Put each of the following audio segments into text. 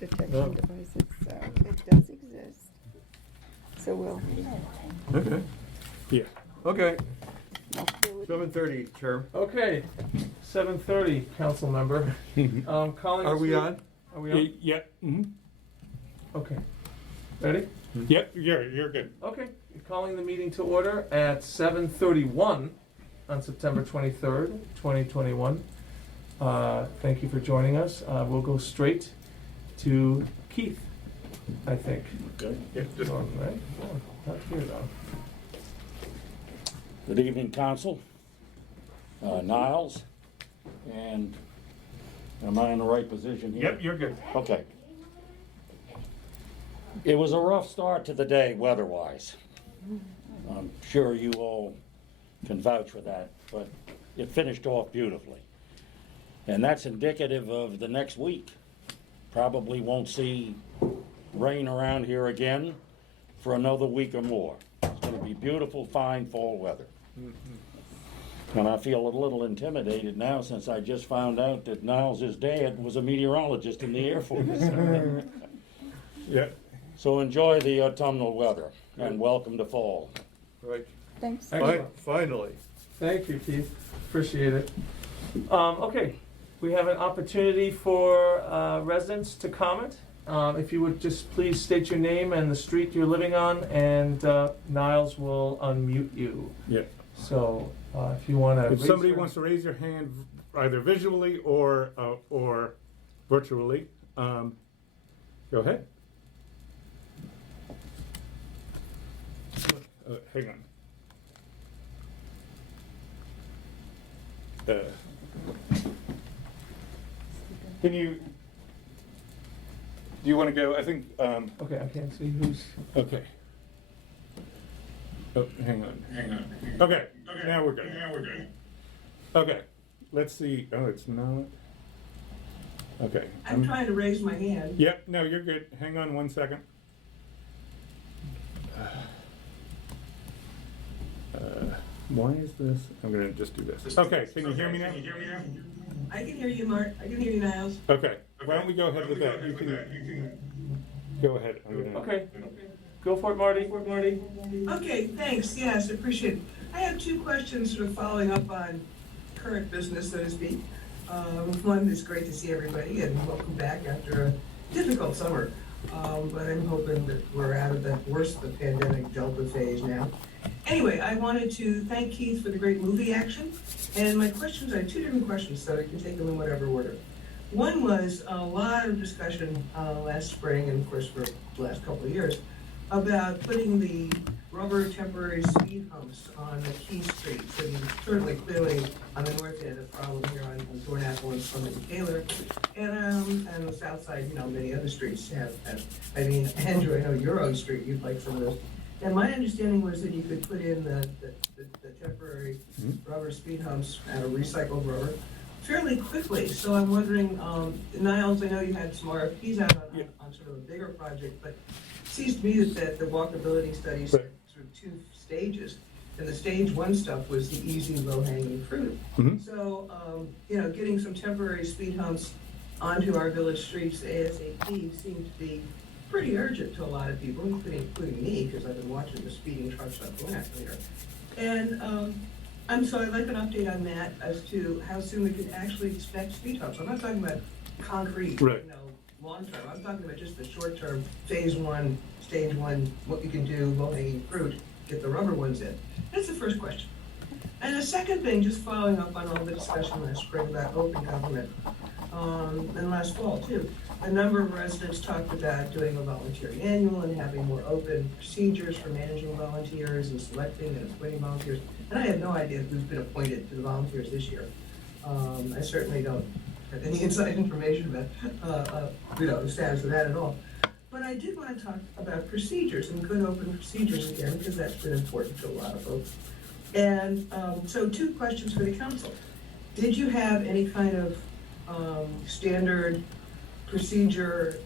detection devices, so it does exist. So we'll, Okay. Yeah. Okay. possibility. 7:30, Chair. Okay, 7:30, council member. Calling Are this we meeting- on? Are we on? Yeah. Okay. Ready? Yep. You're good. Okay. Calling the meeting to order at 7:31 on September 23rd, 2021. Thank you for joining us. We'll go straight to Keith, I think. Okay. Yeah, just Right? Oh, not here though. Good evening, Council. Niles, and am I in the right position here? Yep, you're good. Okay. It was a rough start to the day weather-wise. I'm sure you all can vouch for that, but it finished off beautifully. And that's indicative of the next week. Probably won't see rain around here again for another week or more. It's going to be beautiful, fine fall weather. And I feel a little intimidated now since I just found out that Niles' dad was a meteorologist in the Air Force. Yeah. So enjoy the autumnal weather and welcome to fall. Right. Thanks. Excellent. Finally. Thank you, Keith. Appreciate it. Okay, we have an opportunity for residents to comment. If you would just please state your name and the street you're living on, and Niles will unmute you. Yeah. So if you want to. If somebody wants to raise your hand, either visually or virtually, go ahead. Hang on. Can you? Do you want to go? I think. Okay, I can't see who's. Okay. Oh, hang on. Okay. Now we're good. Okay. Let's see. Oh, it's not. Okay. I'm trying to raise my hand. Yep. No, you're good. Hang on one second. Why is this? I'm gonna just do this. Okay. Can you hear me now? I can hear you, Mark. I can hear you, Niles. Okay. Why don't we go ahead with that? You can go ahead. I'm gonna. Okay, go for it, Marty. Okay, thanks. Yes, appreciate it. I have two questions sort of following up on current business, so to speak. One is great to see everybody and welcome back after a difficult summer. But I'm hoping that we're out of the worst of the pandemic Delta phase now. Anyway, I wanted to thank Keith for the great movie action. And my questions, I have two different questions, so you can take them in whatever order. One was a lot of discussion last spring, and of course for the last couple of years, about putting the rubber temporary speed humps on the key streets. And certainly, clearly, on the north end, a problem here on Thornapple and Summit and Taylor. And on the south side, you know, many other streets have. I mean, Andrew, I know your own street, you'd like some of those. And my understanding was that you could put in the temporary rubber speed humps out of recycled rubber fairly quickly. So I'm wondering, Niles, I know you had some RFPs out on sort of a bigger project, but it seems to me that the walkability studies Right. sort of two stages. And the stage one stuff was the easy, low-hanging fruit. Mhm. So, you know, getting some temporary speed humps onto our village streets ASAP seemed to be pretty urgent to a lot of people, including me, because I've been watching the speeding trucks on Thornapple here. And so I'd like an update on that as to how soon we can actually expect speed humps. I'm not talking about concrete, Right. you know, long term. I'm talking about just the short term, phase one, stage one, what we can do, low-hanging fruit, get the rubber ones in. That's the first question. And the second thing, just following up on all the discussion last spring about open government, and last fall too. A number of residents talked about doing a volunteer annual and having more open procedures for managing volunteers and selecting and appointing volunteers. And I have no idea who's been appointed to the volunteers this year. I certainly don't have any inside information about, you know, the status of that at all. But I did want to talk about procedures and good open procedures again, because that's been important to a lot of folks. And so two questions for the council. Did you have any kind of standard procedure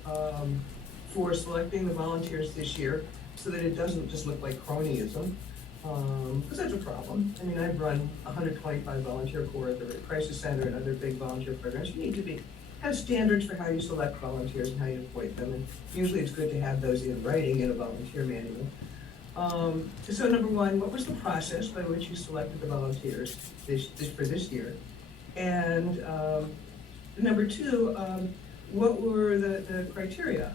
for selecting the volunteers this year so that it doesn't just look like cronyism? Because that's a problem. I mean, I've run 125 volunteer corps at the Crisis Center and other big volunteer programs. You need to be have standards for how you select volunteers and how you appoint them, and usually it's good to have those in writing in a volunteer manual. So number one, what was the process by which you selected the volunteers for this year? And number two, what were the criteria?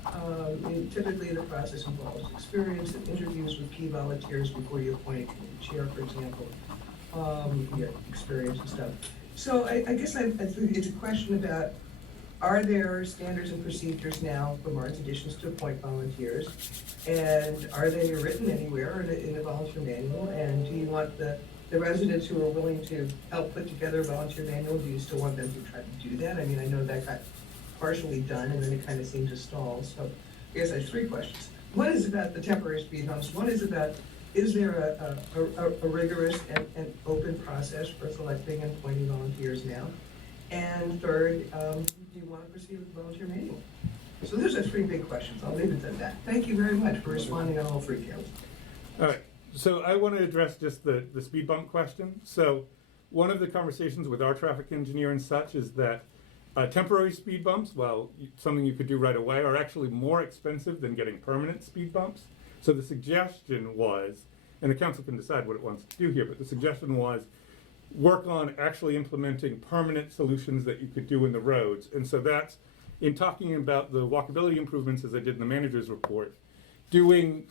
Typically the process involves experience and interviews with key volunteers before you appoint a chair, for example, experience and stuff. So I guess I think it's a question about, are there standards and procedures now from our traditions to appoint volunteers? And are they written anywhere in a volunteer manual? And do you want the residents who are willing to help put together a volunteer manual, do you still want them to try to do that? I mean, I know that got partially done and then it kind of seemed to stall. So I guess I have three questions. One is about the temporary speed bumps. One is about, is there a rigorous and open process for selecting and appointing volunteers now? And third, do you want to proceed with the volunteer manual? So those are three big questions. I'll leave it at that. Thank you very much for responding on all three counts. All right, so I want to address just the speed bump question. So one of the conversations with our traffic engineer and such is that temporary speed bumps, while something you could do right away, are actually more expensive than getting permanent speed bumps. So the suggestion was, and the council can decide what it wants to do here, but the suggestion was work on actually implementing permanent solutions that you could do in the roads. And so that's, in talking about the walkability improvements as I did in the manager's report, doing,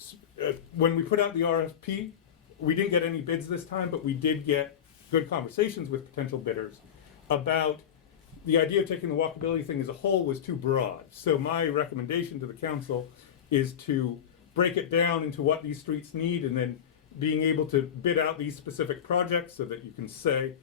when we put out the RFP, we didn't get any bids this time, but we did get good conversations with potential bidders about the idea of taking the walkability thing as a whole was too broad. So my recommendation to the council is to break it down into what these streets need and then being able to bid out these specific projects so that you can say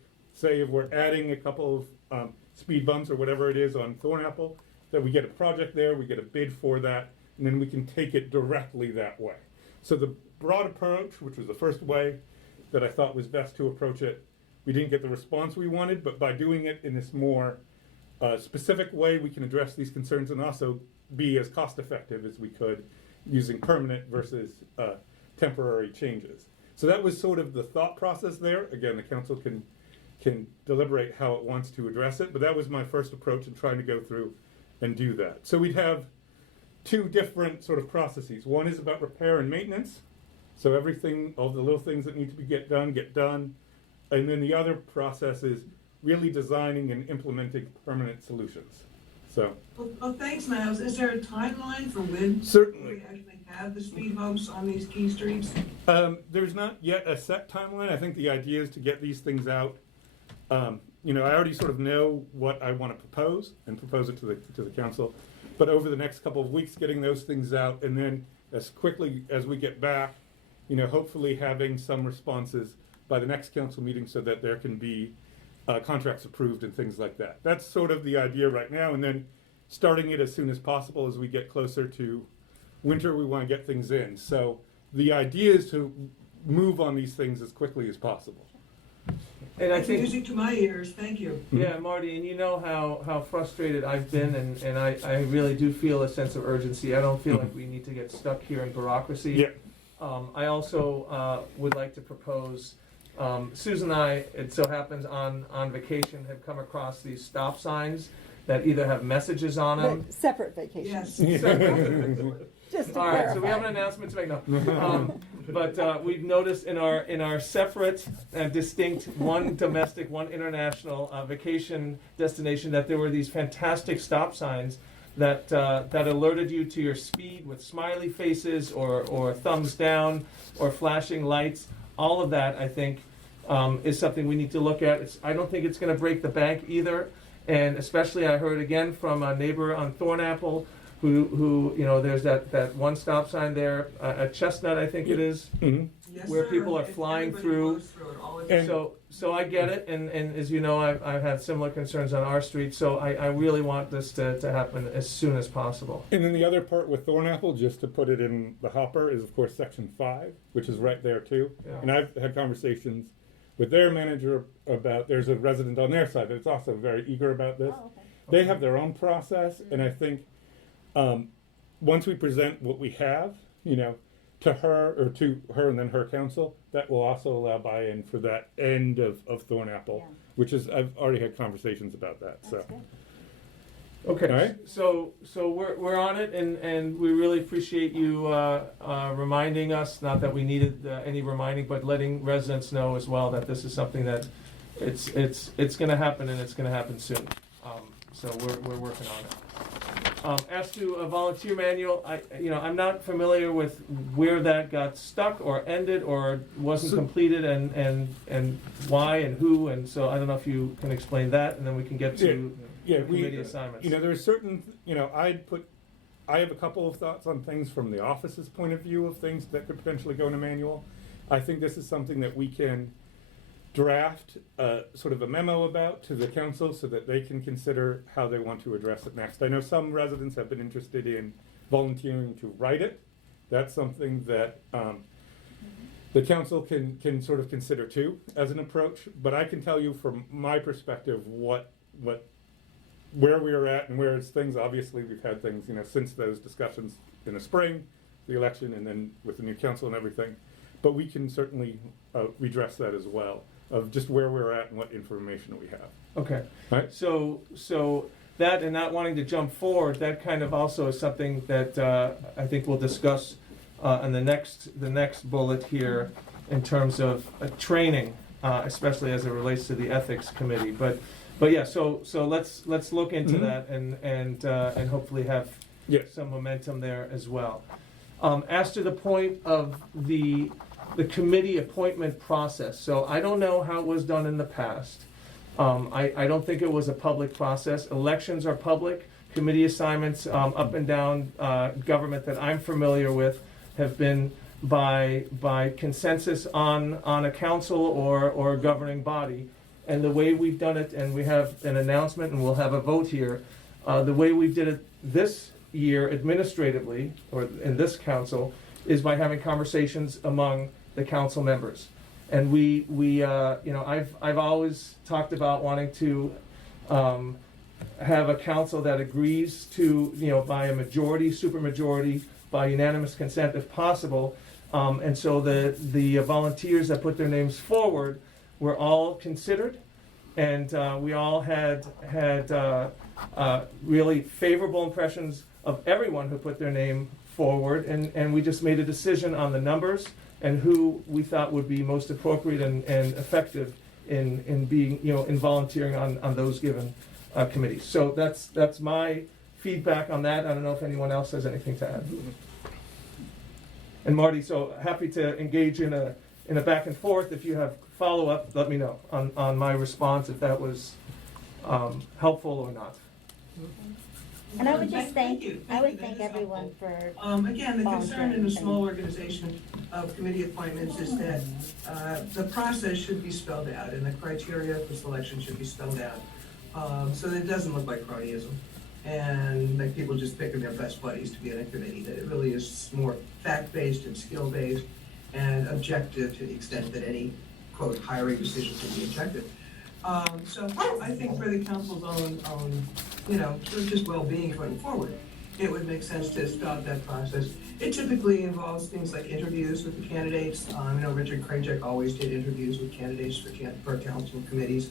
if we're adding a couple of speed bumps or whatever it is on Thornapple, that we get a project there, we get a bid for that, and then we can take it directly that way. So the broad approach, which was the first way that I thought was best to approach it, we didn't get the response we wanted, but by doing it in this more specific way, we can address these concerns and also be as cost effective as we could using permanent versus temporary changes. So that was sort of the thought process there. Again, the council can deliberate how it wants to address it, but that was my first approach in trying to go through and do that. So we'd have two different sort of processes. One is about repair and maintenance. So everything, all the little things that need to be get done. And then the other process is really designing and implementing permanent solutions. So. Well, thanks, Miles. Is there a timeline for when Certainly. we actually have the speed bumps on these key streets? There's not yet a set timeline. I think the idea is to get these things out. I already sort of know what I want to propose and propose it to the council. But over the next couple of weeks, getting those things out, and then as quickly as we get back, hopefully having some responses by the next council meeting so that there can be contracts approved and things like that. That's sort of the idea right now, and then starting it as soon as possible as we get closer to winter, we want to get things in. So the idea is to move on these things as quickly as possible. And I think, Music to my ears, thank you. yeah, Marty, and you know how frustrated I've been, and I really do feel a sense of urgency. I don't feel like we need to get stuck here in bureaucracy. Yeah. I also would like to propose, Susan and I, it so happens on vacation, have come across these stop signs that either have messages on them. But separate vacations. Yes. Just to All right, so we have clarify. an announcement to make now. But we've noticed in our separate and distinct, one domestic, one international vacation destination, that there were these fantastic stop signs that alerted you to your speed with smiley faces or thumbs down or flashing lights. All of that, I think, is something we need to look at. I don't think it's going to break the bank either. And especially I heard again from a neighbor on Thornapple who there's that one stop sign there at Chestnut, I think it is, Mm-hmm. Yes, where sir. people are It's flying everybody through. goes through it all the time. And- So I get it, and as you know, I've had similar concerns on our street, so I really want this to happen as soon as possible. And then the other part with Thornapple, just to put it in the hopper, is of course section 5, which is right there too. Yeah. And I've had conversations with their manager about, there's a resident on their side that's also very eager about this. Oh, okay. They have their own process, and I think once we present what we have, to her and then her council, that will also allow buy-in for that end of Thornapple, Yeah. which is, I've already had conversations about that. That's So, good. Okay, All right. so we're on it, and we really appreciate you reminding us, not that we needed any reminding, but letting residents know as well that this is something that it's gonna happen, and it's gonna happen soon. So we're working on it. As to a volunteer manual, I'm not familiar with where that got stuck or ended or wasn't So- completed, and why and who, and so I don't know if you can explain that, and then we can get to Yeah, committee assignments. there's certain, I have a couple of thoughts on things from the office's point of view of things that could potentially go in a manual. I think this is something that we can draft sort of a memo about to the council so that they can consider how they want to address it next. I know some residents have been interested in volunteering to write it. That's something that the council can sort of consider too as an approach. But I can tell you from my perspective where we are at and where it's things. Obviously, we've had things, since those discussions in the spring, the election, and then with the new council and everything. But we can certainly redress that as well, of just where we're at and what information we have. Okay. Right. So that, and not wanting to jump forward, that kind of also is something that I think we'll discuss in the next bullet here in terms of training, especially as it relates to the ethics committee. But yeah, so let's look into that and hopefully have Yes. some momentum there as well. As to the point of the committee appointment process, so I don't know how it was done in the past. I don't think it was a public process. Elections are public. Committee assignments up and down government that I'm familiar with have been by consensus on a council or a governing body. And the way we've done it, and we have an announcement and we'll have a vote here, the way we did it this year administratively, or in this council, is by having conversations among the council members. And I've always talked about wanting to have a council that agrees to, by a majority, supermajority, by unanimous consent if possible. And so the volunteers that put their names forward were all considered, and we all had really favorable impressions of everyone who put their name forward, and we just made a decision on the numbers and who we thought would be most appropriate and effective in being, in volunteering on those given committees. So that's my feedback on that. I don't know if anyone else has anything to add. And Marty, so happy to engage in a back and forth. If you have follow-up, let me know on my response, if that was helpful or not. And I would just Thank thank, you. I would That thank is everyone helpful. for, Again, the concern in a small organization of committee appointments is that the process should be spelled out and the criteria for selection should be spelled out, so that it doesn't look like cronyism and like people just picking their best buddies to be on a committee, that it really is more fact-based and skill-based and objective to the extent that any, quote, hiring decision can be objective. So I think for the council's own, sort of just well-being going forward, it would make sense to start that process. It typically involves things like interviews with the candidates. I know Richard Krajek always did interviews with candidates for council committees.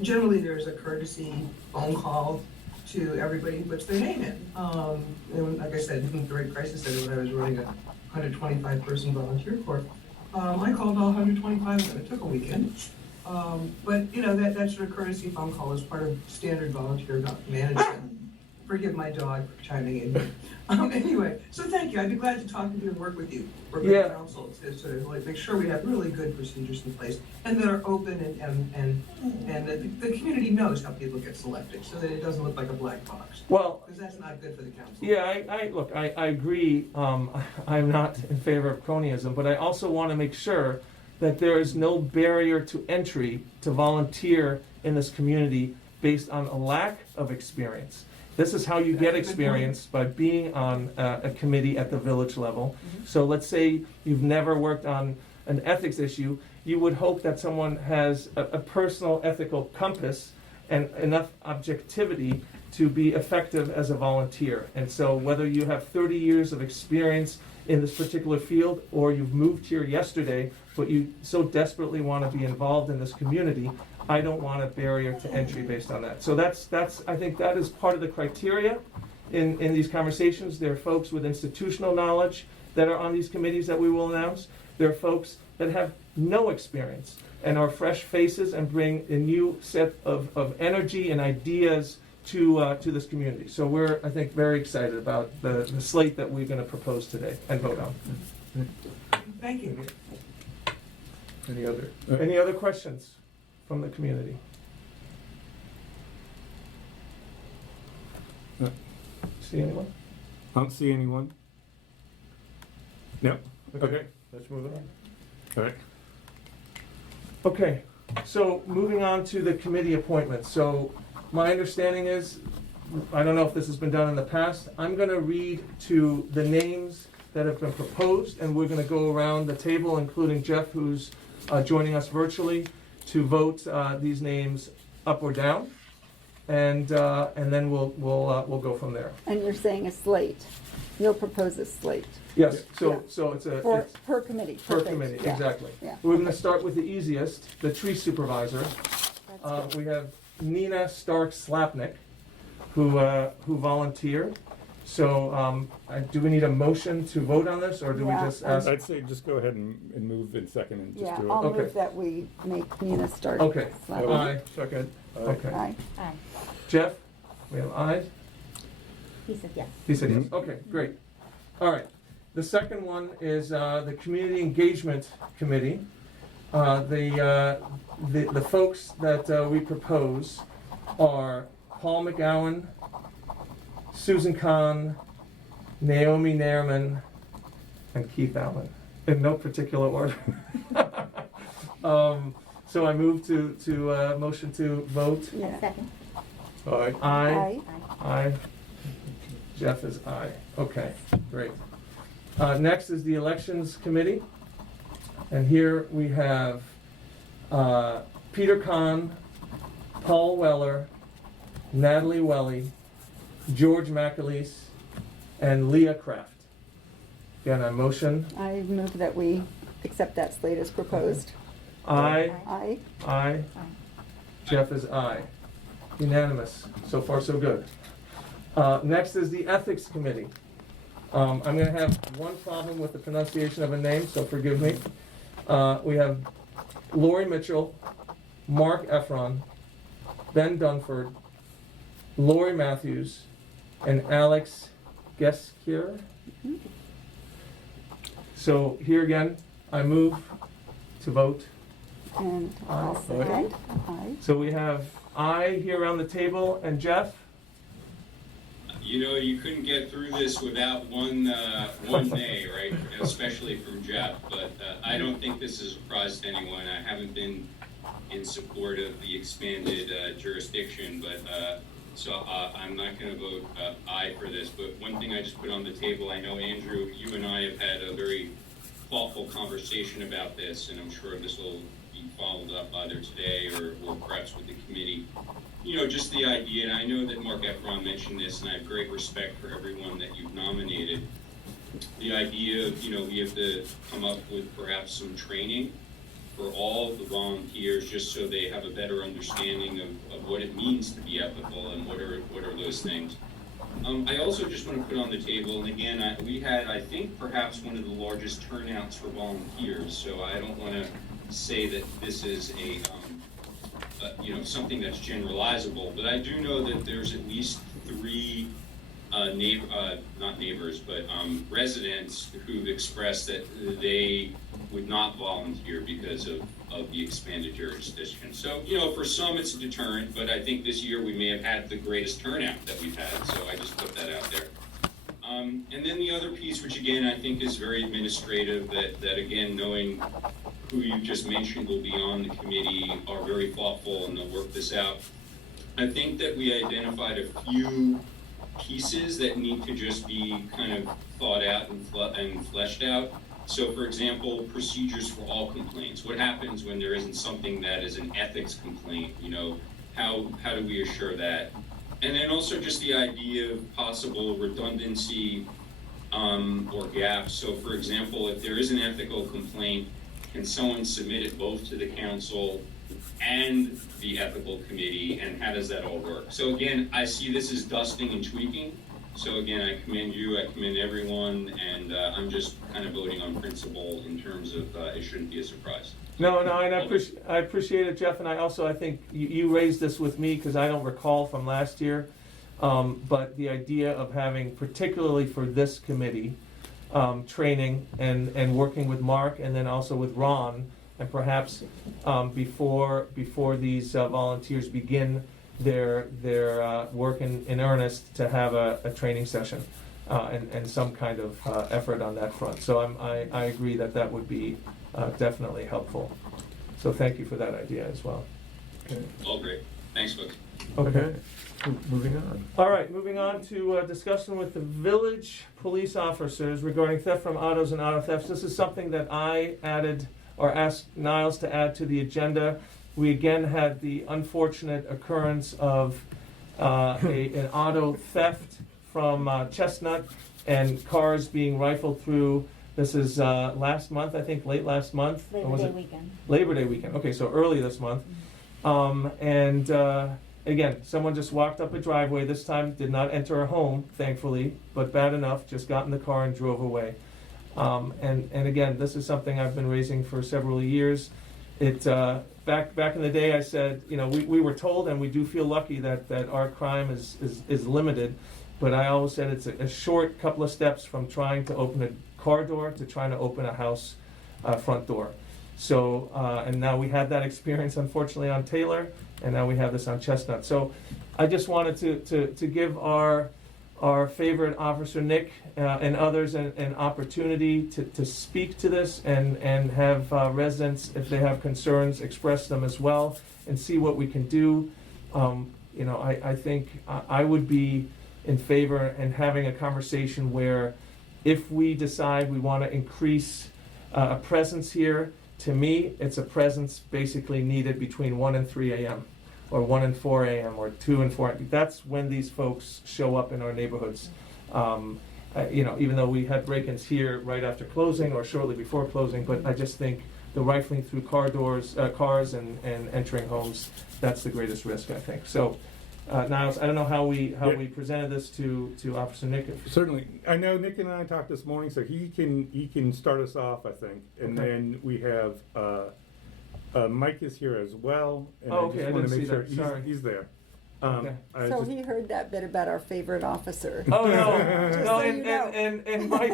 Generally there's a courtesy phone call to everybody who puts their name in. And like I said, in the Great Crisis Center, when I was running a 125-person volunteer corps, I called all 125 of them. It took a weekend. But that sort of courtesy phone call is part of standard volunteer management. Forgive my dog for chiming in here. Anyway, so thank you. I'd be glad to talk with you and work with you, work with the council to sort of like make sure we have really good procedures in place and that are open and that the community knows how people get selected so that it doesn't look like a black box. Well, Because that's not good for the council. yeah, I agree. I'm not in favor of cronyism, but I also want to make sure that there is no barrier to entry to volunteer in this community based on a lack of experience. This is how you get experience, by being on a committee at the village level. So let's say you've never worked on an ethics issue, you would hope that someone has a personal ethical compass and enough objectivity to be effective as a volunteer. And so whether you have 30 years of experience in this particular field or you've moved here yesterday, but you so desperately want to be involved in this community, I don't want a barrier to entry based on that. So that's, I think that is part of the criteria in these conversations. There are folks with institutional knowledge that are on these committees that we will announce. There are folks that have no experience and are fresh faces and bring a new set of energy and ideas to this community. So we're, I think, very excited about the slate that we're gonna propose today and vote on. Thank you. Any other questions from the community? See anyone? I don't see anyone. No? Okay. Let's move on. All right. Okay, so moving on to the committee appointments. So my understanding is, I don't know if this has been done in the past, I'm gonna read to the names that have been proposed, and we're gonna go around the table, including Jeff, who's joining us virtually, to vote these names up or down, and then we'll go from there. And you're saying a slate. You'll propose a slate Yes, so Yeah. it's a for, it's per committee. per perfect. committee, Yeah. exactly. Yeah. We're gonna start with the easiest, the tree supervisor. That's good. We have Nina Stark-Slapnick, who volunteered. So, do we need a motion to vote on this, or do we Yeah, just ask? I'd say just go ahead and move in second and just Yeah, do it. I'll Okay. move that we make Nina start. Okay. Slap. Aye. Second. Okay. Aye. Aye. Jeff, we have ayes? He said yes. He said yes. Mhm. Okay, great. All right. The second one is the Community Engagement Committee. The folks that we propose are Paul McGowan, Susan Kahn, Naomi Nairman, and Keith Allen, in no particular order. So I move to motion to vote. Yeah. Second. Aye. Aye. Aye. Aye. Jeff is aye. Okay, great. Next is the Elections Committee. And here we have Peter Kahn, Paul Weller, Natalie Welly, George McAleese, and Leah Kraft. Again, I motion. I move that we accept that slate as proposed. Aye. Aye. Aye. Jeff is aye. Unanimous. So far, so good. Next is the Ethics Committee. I'm gonna have one problem with the pronunciation of a name, so forgive me. We have Lori Mitchell, Mark Efron, Ben Dunford, Lori Matthews, and Alex Geskier. So here again, I move to vote. And I'll Aye. second. Aye. So we have I here around the table, and Jeff? You know, you couldn't get through this without one nay, right? Especially from Jeff. But I don't think this is a surprise to anyone. I haven't been in support of the expanded jurisdiction, but so I'm not going to vote aye for this. But one thing I just put on the table, I know, Andrew, you and I have had a very thoughtful conversation about this, and I'm sure this will be followed up either today or perhaps with the committee. You know, just the idea, and I know that Mark Efron mentioned this, and I have great respect for everyone that you've nominated. The idea of, you know, we have to come up with perhaps some training for all of the volunteers, just so they have a better understanding of what it means to be ethical and what are those things. I also just want to put on the table, and again, we had, I think, perhaps one of the largest turnouts for volunteers, so I don't want to say that this is you know, something that's generalizable, but I do know that there's at least 3 not neighbors, but residents who've expressed that they would not volunteer because of the expanded jurisdiction. So, you know, for some it's a deterrent, but I think this year we may have had the greatest turnout that we've had, so I just put that out there. And then the other piece, which again I think is very administrative, that again, knowing who you just mentioned will be on the committee, are very thoughtful and they'll work this out. I think that we identified a few pieces that need to just be kind of thought out and fleshed out. So for example, procedures for all complaints. What happens when there isn't something that is an ethics complaint? You know, how do we assure that? And then also just the idea of possible redundancy or gaps. So for example, if there is an ethical complaint, can someone submit it both to the council and the ethical committee, and how does that all work? So again, I see this as dusting and tweaking. So again, I commend you, I commend everyone, and I'm just kind of voting on principle in terms of it shouldn't be a surprise. No, and I appreciate it, Jeff, and I think you raised this with me because I don't recall from last year, but the idea of having, particularly for this committee, training and working with Mark and then also with Ron, and perhaps before these volunteers begin their work in earnest, to have a training session and some kind of effort on that front. So I agree that would be definitely helpful. So thank you for that idea as well. Okay. All great. Thanks, folks. Okay. Moving on. All right, moving on to discussion with the village police officers regarding theft from autos and auto thefts. This is something that I added or asked Niles to add to the agenda. We again had the unfortunate occurrence of an auto theft from Chestnut and cars being rifled through. This is last month, I think, late last month. Or was Labor Day it? weekend. Labor Day weekend. Okay, so early this month. Again, someone just walked up a driveway. This time did not enter a home, thankfully, but bad enough, just got in the car and drove away. And again, this is something I've been raising for several years. Back in the day, I said, we were told, and we do feel lucky that our crime is limited, but I always said it's a short couple of steps from trying to open a car door to trying to open a house front door. So, and now we had that experience, unfortunately, on Taylor, and now we have this on Chestnut. So I just wanted to give our favorite officer, Nick, and others an opportunity to speak to this and have residents, if they have concerns, express them as well and see what we can do. I think I would be in favor in having a conversation where if we decide we want to increase a presence here, to me, it's a presence basically needed between 1 and 3 a.m. or 1 and 4 a.m. or 2 and 4. That's when these folks show up in our neighborhoods. Even though we had break-ins here right after closing or shortly before closing, but I just think the rifling through cars and entering homes, that's the greatest risk, I think. So, Niles, I don't know how we presented this to Officer Nick. Certainly. I know Nick and I talked this morning, so he can start us off, I think. And Okay. then we have Mike is here as well. And Oh, okay, I I just want didn't to make see sure that. Sorry. he's there. Okay. So he heard that bit about our favorite officer. Oh no, Just no, so you know. and Mike,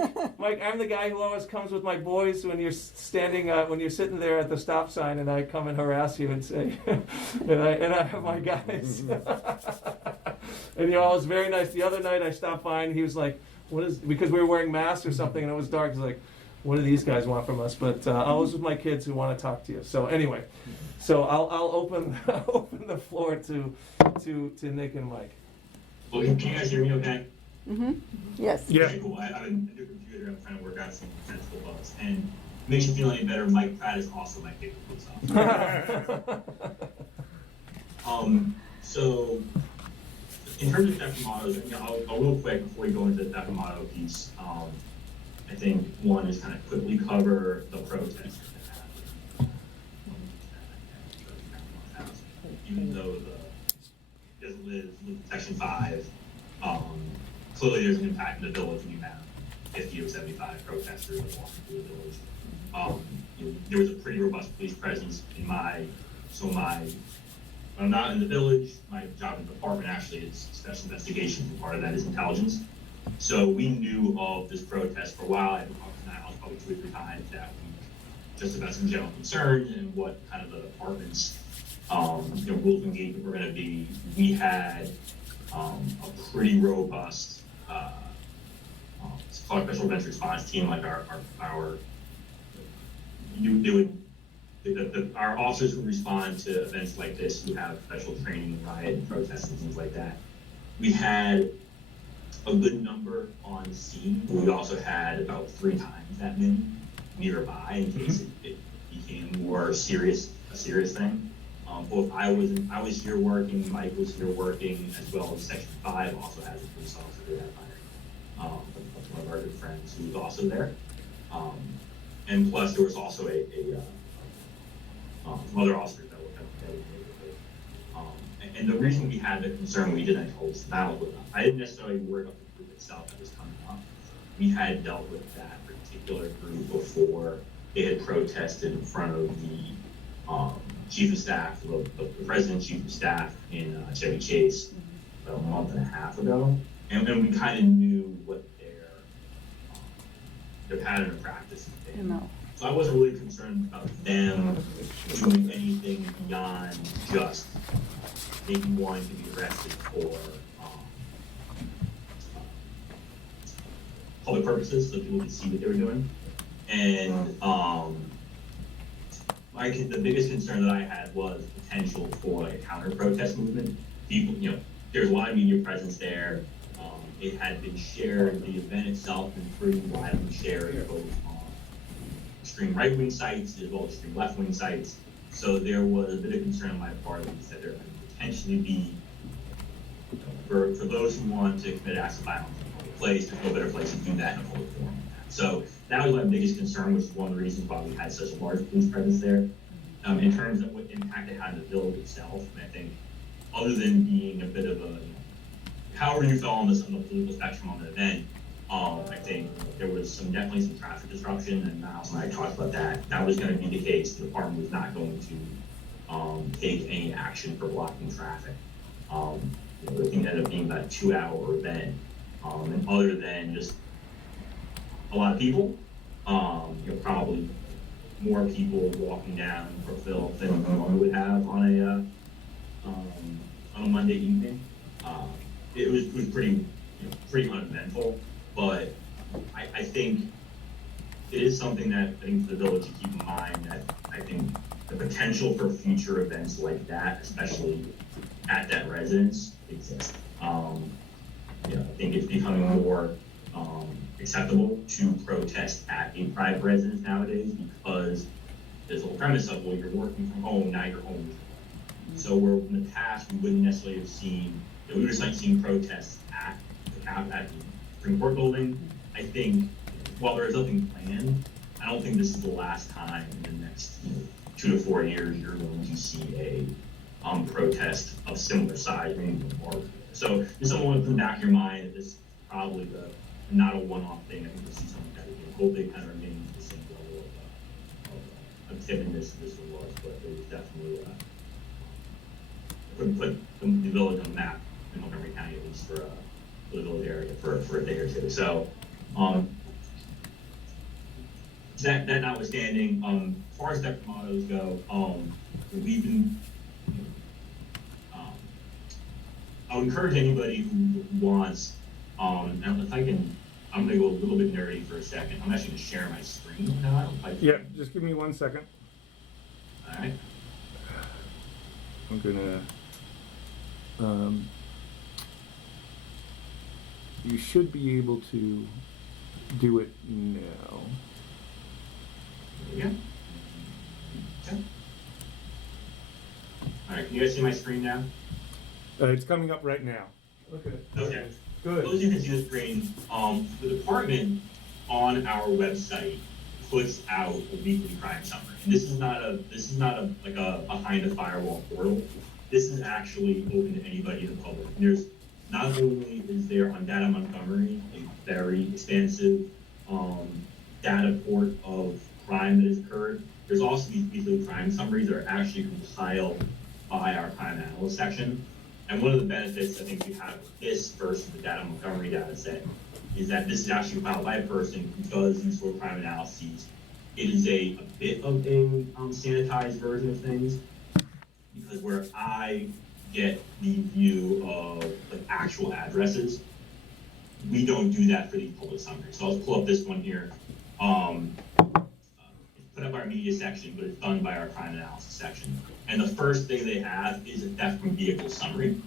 I'm the guy who always comes with my boys when you're standing, when you're sitting there at the stop sign, and I come and harass you and say, and I have my guys, and you're always very nice. The other night I stopped by and he was like, "What is?" Because we were wearing masks or something, and it was dark. He's like, "What do these guys want from us?" But always with my kids who want to talk to you. So anyway, so I'll open the floor to Nick and Mike. Well, can you guys hear me okay? Mm-hmm. Yes. Yeah. Okay, cool. I have a new computer. I'm trying to work out some sensible bugs. And makes you feel any better, Mike Pratt is also my favorite police officer. So, in terms of theft from autos, I'll real quick before we go into the theft from auto piece. I think one is kind of quickly cover the protest that happened. Even though doesn't live in Section 5, clearly there's an impact in the village when you have 50 or 75 protesters that walk through the village. There was a pretty robust police presence when I'm not in the village, my job in the department actually is special investigations, and part of that is intelligence. So we knew of this protest for a while. I talked to Niles probably 2 or 3 times that week, just about some general concerns and what kind of the department's rules of engagement were going to be. We had a pretty robust special events response team, like our officers who respond to events like this, who have special training, riot, protests, and things like that. We had a good number on scene. We also had about 3 times that many nearby in case it became a serious thing. Both I was here working, Mike was here working, as well as Section 5 also has a police officer that hired. One of our good friends who was also there. And plus there was also some other officers that were kind of neighborhood. And the reason we had the concern we didn't hold about with, I didn't necessarily worry about the group itself that was coming up. We had dealt with that particular group before. They had protested in front of the chief of staff, the president chief of staff in Chevy Chase about a month and a half ago, and we kind of knew what their pattern of practice has been. No. So I wasn't really concerned about them doing anything beyond just maybe wanting to be arrested for public purposes, so people could see what they were doing. And the biggest concern that I had was potential for like a counter-protest movement. People, there's a lot of media presence there. It had been shared, the event itself had been pretty widely shared, both on extreme right-wing sites as well as extreme left-wing sites. So there was a bit of concern on my part that there could potentially be, for those who want to commit acts of violence in a public place, there's no better place to do that in a public forum than that. So that was my biggest concern, which is one of the reasons why we had such a large police presence there. In terms of what impact it had on the village itself, and I think other than being a bit of a, however you fell on the political spectrum on the event, I think there was definitely some traffic disruption, and Miles and I talked about that. That was going to be the case. The department was not going to take any action for blocking traffic. The thing ended up being about a 2-hour event, and other than just a lot of people, probably more people walking down Brookville than one would have on a Monday evening. It was pretty uneventful, but I think it is something that I think for the village to keep in mind, that I think the potential for future events like that, especially at that residence, exists. I think it's becoming more acceptable to protest at a private residence nowadays, because there's a whole premise of, well, you're working from home, now you're home. So where in the past we wouldn't necessarily have seen, we would have seen protests at the Supreme Court building. I think while there is nothing planned, I don't think this is the last time in the next 2 to 4 years you're going to see a protest of similar size or even more. So just someone in the back of your mind that this is probably not a one-off thing. I think we'll see something that hopefully kind of remains the same level of timidness this one was, but it was definitely put the village on the map in Montgomery County, at least for the village area for a day or two. So that notwithstanding, as far as Sept mottos go, we've been I would encourage anybody who wants, and if I can, I'm gonna go a little bit nerdy for a second. I'm actually gonna share my screen now. Yeah, just give me 1 second. All right. I'm gonna, you should be able to do it now. There we go. Okay. All right, can you guys see my screen now? It's coming up right now. Okay. Okay. Good. Those of you can see the screen, the department on our website puts out a weekly crime summary. And this is not a like a behind a firewall portal. This is actually open to anybody in the public. And there's not only is there on Data Montgomery a very expansive data port of crime that has occurred. There's also these weekly crime summaries that are actually compiled by our crime analyst section. And one of the benefits I think we have with this versus the Data Montgomery data set is that this is actually filed by a person who does these sort of crime analyses. It is a bit of a sanitized version of things, because where I get the view of like actual addresses, we don't do that for these public summaries. So I'll pull up this one here. It's put up our media section, but it's done by our crime analysis section. And the first thing they have is a theft from vehicle summary.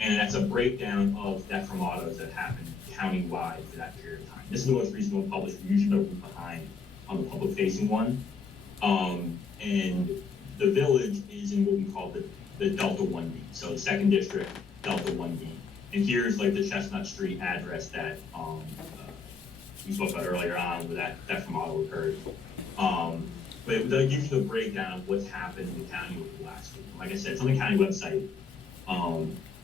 And that's a breakdown of theft from autos that happened countywide for that period of time. This is the most recent one published. We usually don't look behind on the public facing one. And the village is in what we call the Delta 1B. So the second district, Delta 1B. And here's like the Chestnut Street address that we spoke about earlier on where that theft from auto occurred. but that gives you the breakdown of what's happened in the county over the last week. Like I said, it's on the county website.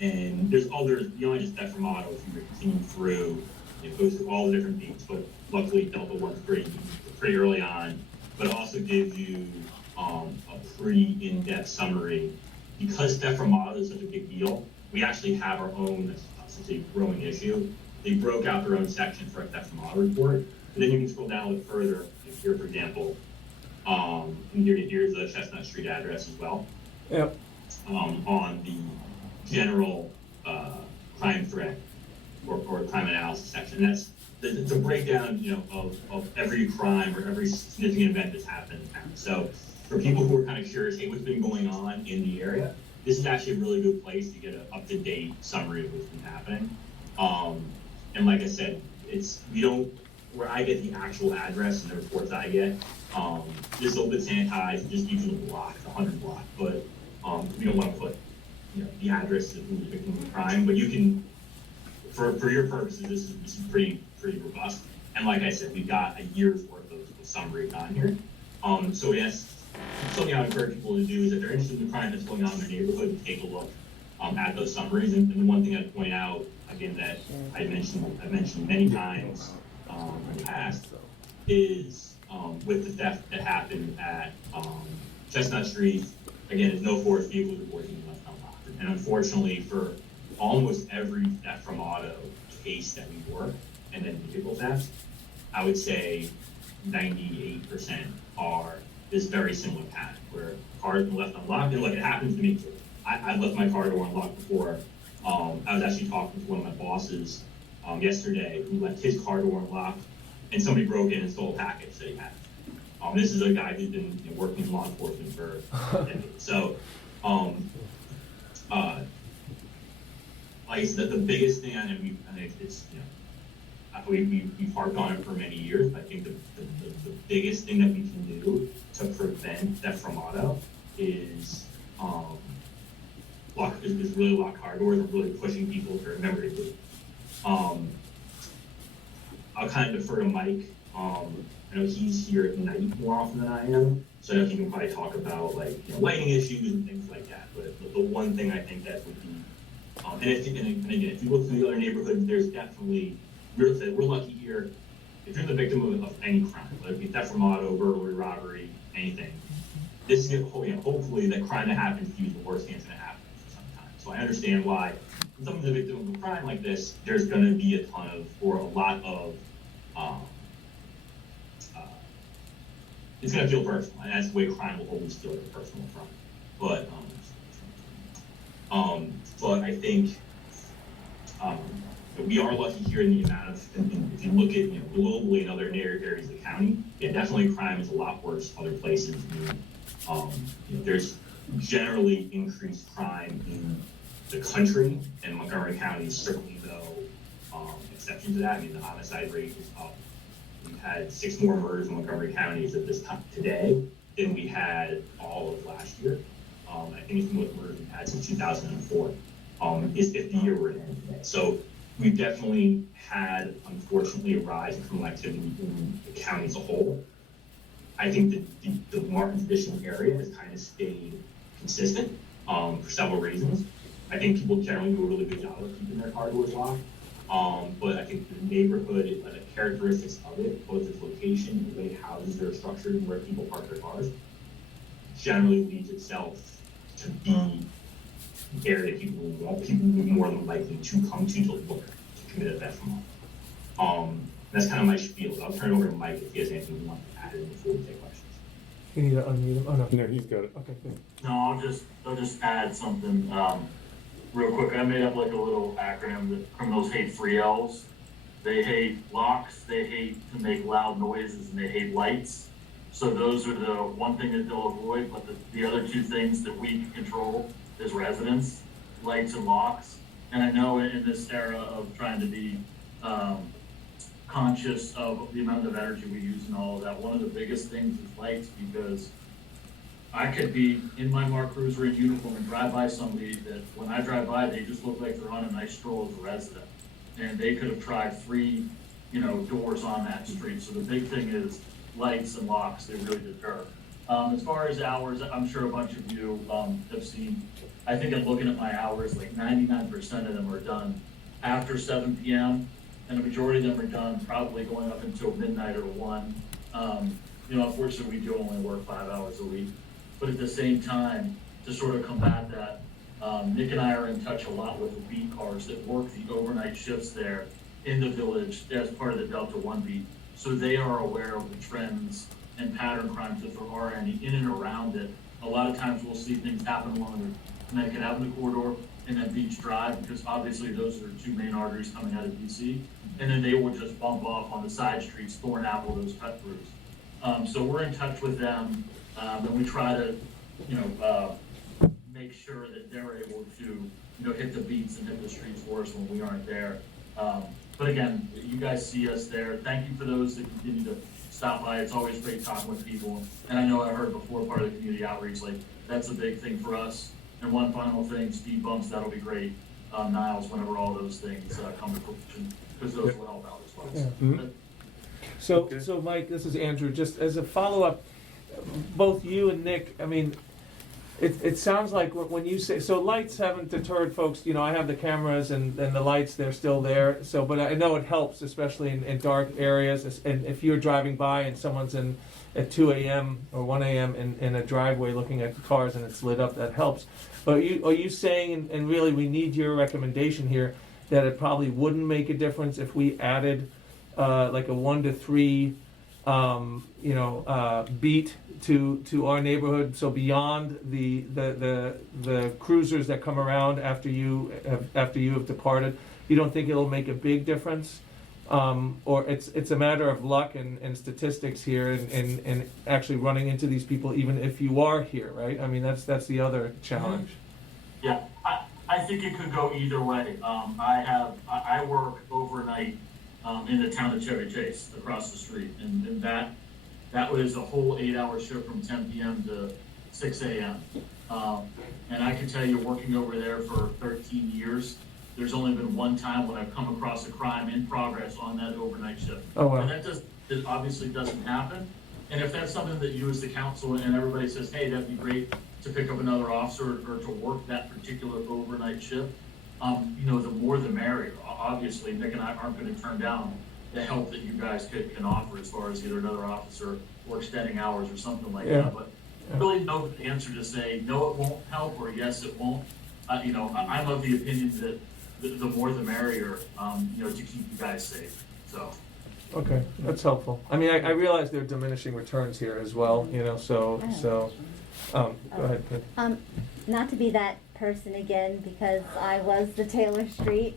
And there's others beyond just that from auto. If you continue through, it goes through all the different beats, but luckily Delta one's pretty early on, but it also gives you a pretty in-depth summary. Because theft from auto is such a big deal, we actually have our own, such a growing issue. They broke out their own section for a theft from auto report. But then you can scroll down a little further. Here, for example, and here's the Chestnut Street address as well. Yep. On the general crime threat or crime analysis section. That's it's a breakdown, of every crime or every significant event that's happened in town. So for people who are kind of curious, hey, what's been going on in the area, this is actually a really good place to get an up-to-date summary of what's been happening. And like I said, where I get the actual address and the reports I get, this is a little bit sanitized, just gives you the block, the 100 block, but we don't want to put the address of who's the victim of the crime, but you can, for your purposes, this is pretty robust. And like I said, we've got a year's worth of summary on here. So yes, something I would encourage people to do is if they're interested in the crime that's going on in their neighborhood, take a look at those summaries. And the one thing I'd point out, again, that I've mentioned many times in the past is with the theft that happened at Chestnut Street, again, there's no forced vehicle reports being left unlocked. And unfortunately, for almost every theft from auto case that we work, and then vehicle theft, I would say 98% are this very similar pattern where cars been left unlocked. And like it happens to me too. I've left my car door unlocked before. I was actually talking to one of my bosses yesterday who left his car door unlocked, and somebody broke in and stole a package that he had. This is a guy who's been working in law enforcement for decades. So, like I said, the biggest thing, and it's we've harped on it for many years, but I think the biggest thing that we can do to prevent theft from auto is really lock car doors and really pushing people to remember to do. I'll kind of defer to Mike. I know he's here at night more often than I am, so I know he can probably talk about lighting issues and things like that. But the one thing I think that would be, and again, if you look through the other neighborhoods, there's definitely we're lucky here. If you're the victim of any crime, whether it be theft from auto, burglary, robbery, anything, this is hopefully the crime that happens to you is the worst thing that's going to happen for some time. So I understand why when someone's a victim of a crime like this, there's going to be a lot of it's going to feel personal, and that's the way crime will always feel like a personal front. But I think we are lucky here in the amount of, if you look at globally in other areas of the county, definitely crime is a lot worse other places. There's generally increased crime in the country, and Montgomery County is certainly no exception to that. The homicide rate is up. We've had 6 more murders in Montgomery County at this time today than we had all of last year. I think it's the most murders we've had since 2004. Is the year we're in today. So we've definitely had, unfortunately, a rise in criminal activity in the county as a whole. I think that the Martin Traditional area has kind of stayed consistent for several reasons. I think people generally do a really good job of keeping their car doors locked. But I think the neighborhood, the characteristics of it, both its location, the way houses are structured, and where people park their cars, generally leads itself to be an area people will be more than likely to come to look to commit a theft from. That's kind of my spiel. I'll turn it over to Mike if he has anything he wants to add in before we take questions. You need to unmute him. Oh no. No, he's got it. Okay, good. No, I'll just add something real quick. I made up like a little acronym that criminals hate 3 L's. They hate locks, they hate to make loud noises, and they hate lights. So those are the one thing that they'll avoid, but the other 2 things that we can control as residents, lights and locks. And I know in this era of trying to be conscious of the amount of energy we use and all of that, one of the biggest things is lights, because I could be in my Mark Cruiser in uniform and drive by somebody that when I drive by, they just look like they're on a nice stroll as a resident. And they could have tried 3, doors on that street. So the big thing is lights and locks, they really deter. As far as hours, I'm sure a bunch of you, have seen, I think I'm looking at my hours, like 99% of them are done after 7 PM. And the majority of them are done probably going up until midnight or 1. Unfortunately, we do only work 5 hours a week. But at the same time, to sort of combat that, Nick and I are in touch a lot with the beat cars that work the overnight shifts there in the village as part of the Delta One beat. So they are aware of the trends and pattern crimes that there are any in and around it. A lot of times we'll see things happen along the Connecticut Avenue corridor and then Beach Drive, because obviously those are 2 main arteries coming out of DC. And then they will just bump off on the side streets, Thornapple, those cut throughs. So we're in touch with them, and we try to, make sure that they're able to, hit the beats and hit the streets for us when we aren't there. But again, you guys see us there. Thank you for those that continue to stop by. It's always great talking with people. And I know I heard before part of the community outreach, like that's a big thing for us. And one final thing, speed bumps, that'll be great. Niles, whenever all those things come to fruition, because those will help out as well. Yeah. Mhm. So Mike, this is Andrew. Just as a follow-up, both you and Nick, I mean, it sounds like when you say, so lights haven't deterred folks, I have the cameras and the lights, they're still there. So, but I know it helps, especially in dark areas. And if you're driving by and someone's at 2 a.m. or 1 a.m. in a driveway looking at cars and it's lit up, that helps. But are you saying, and really we need your recommendation here, that it probably wouldn't make a difference if we added like a 1 to 3 beat to our neighborhood, so beyond the cruisers that come around after you have departed, you don't think it'll make a big difference, or it's a matter of luck and statistics here and actually running into these people even if you are here, right? I mean that's the other challenge. Yeah, I think it could go either way. I work overnight in the town of Chevy Chase across the street, and that was a whole 8-hour shift from 10 p.m. to 6 a.m. And I can tell you, working over there for 13 years, there's only been one time when I've come across a crime in progress on that overnight shift. Oh, wow. And it obviously doesn't happen. And if that's something that you as the council and everybody says, hey, that'd be great to pick up another officer or to work that particular overnight shift, the more the merrier. Obviously, Nick and I aren't going to turn down the help that you guys can offer as far as either another officer or extending hours or something like that. But I really know the answer to say, no, it won't help, or yes, it won't. I'm of the opinion that the more the merrier, to keep you guys safe. So. Okay, that's helpful. I mean, I realize there are diminishing returns here as well, so, go ahead, Pete. Not to be that person again, because I was the Taylor Street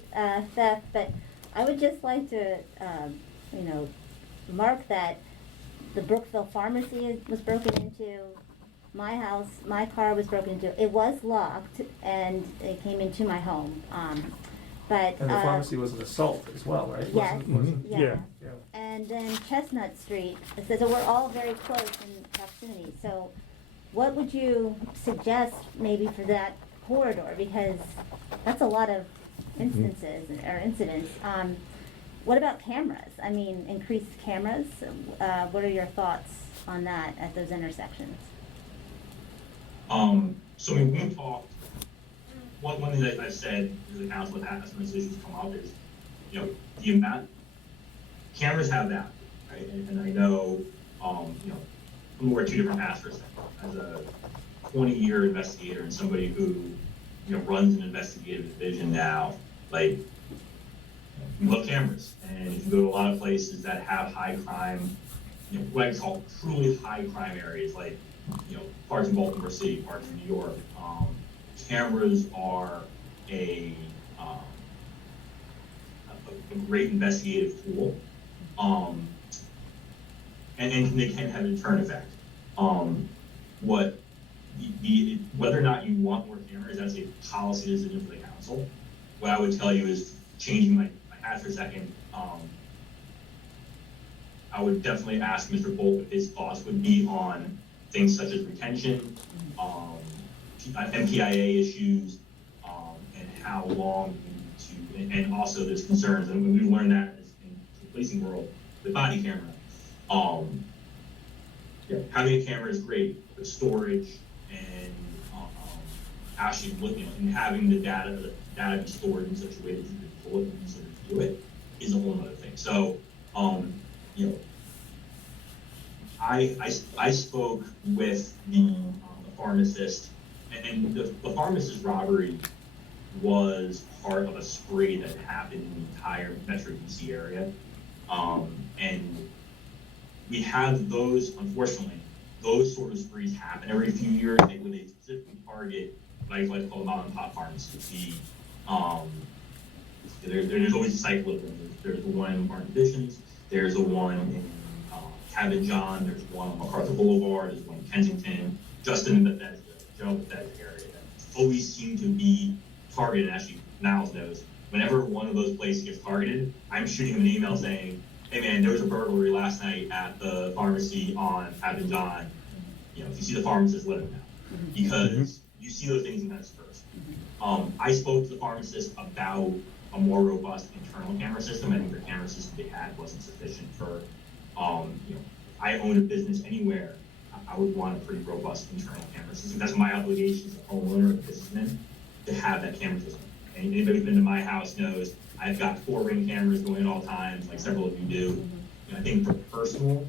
theft, but I would just like to, mark that the Brookville Pharmacy was broken into, my house, my car was broken into. It was locked, and it came into my home. But And the pharmacy was an assault as well, right? Yes, Wasn't- yeah. Yeah. And then Chestnut Street, so we're all very close in proximity. So what would you suggest maybe for that corridor? Because that's a lot of instances or incidents. What about cameras? I mean, increased cameras? What are your thoughts on that at those intersections? So when we talked, one thing that I said to the council that has some issues come up is, the amount, cameras have that, right? And I know, we wear 2 different hats for a second. As a 20-year investigator and somebody who, runs an investigative division now, like, we love cameras. And if you go to a lot of places that have high crime, what I call truly high crime areas, like, parts in Baltimore City, parts in New York, cameras are a great investigative tool, and they can have a deterrent effect. Whether or not you want more cameras, that's a policy decision for the council. What I would tell you is, changing my hat for a second, I would definitely ask Mr. Bolt what his thoughts would be on things such as retention, MPIA issues, and how long we need to, and also there's concerns, and we learned that in the policing world, the body camera. having a camera is great, but storage and actually looking and having the data be stored in such a way that you can pull it and sort of view it is a whole other thing. So, you know, I spoke with the pharmacist, and the pharmacist robbery was part of a spree that happened in the entire Metro DC area. And we have those, unfortunately, those sort of sprees happen every few years. When they specifically target, what I like to call mom and pop pharmacies. There's always a cycle of them. There's the one in Martin Visions, there's the one in Cabin John, there's one on MacArthur Boulevard, there's one in Kensington, Justin in Bethesda, Joe in Bethesda area that always seem to be targeted. Actually, Niles knows, whenever one of those places gets targeted, I'm shooting him an email saying, hey man, there was a burglary last night at the pharmacy on Cabin John. You know, if you see the pharmacist, let him know. Because you see those things and that's first. I spoke to the pharmacist about a more robust internal camera system. I think the camera system they had wasn't sufficient for, you know, I own a business anywhere. I would want a pretty robust internal camera system. That's my obligation as a homeowner, a businessman, to have that camera system. And anybody who's been to my house knows I've got 4 Ring cameras going at all times, like several of you do. You know, I think for personal,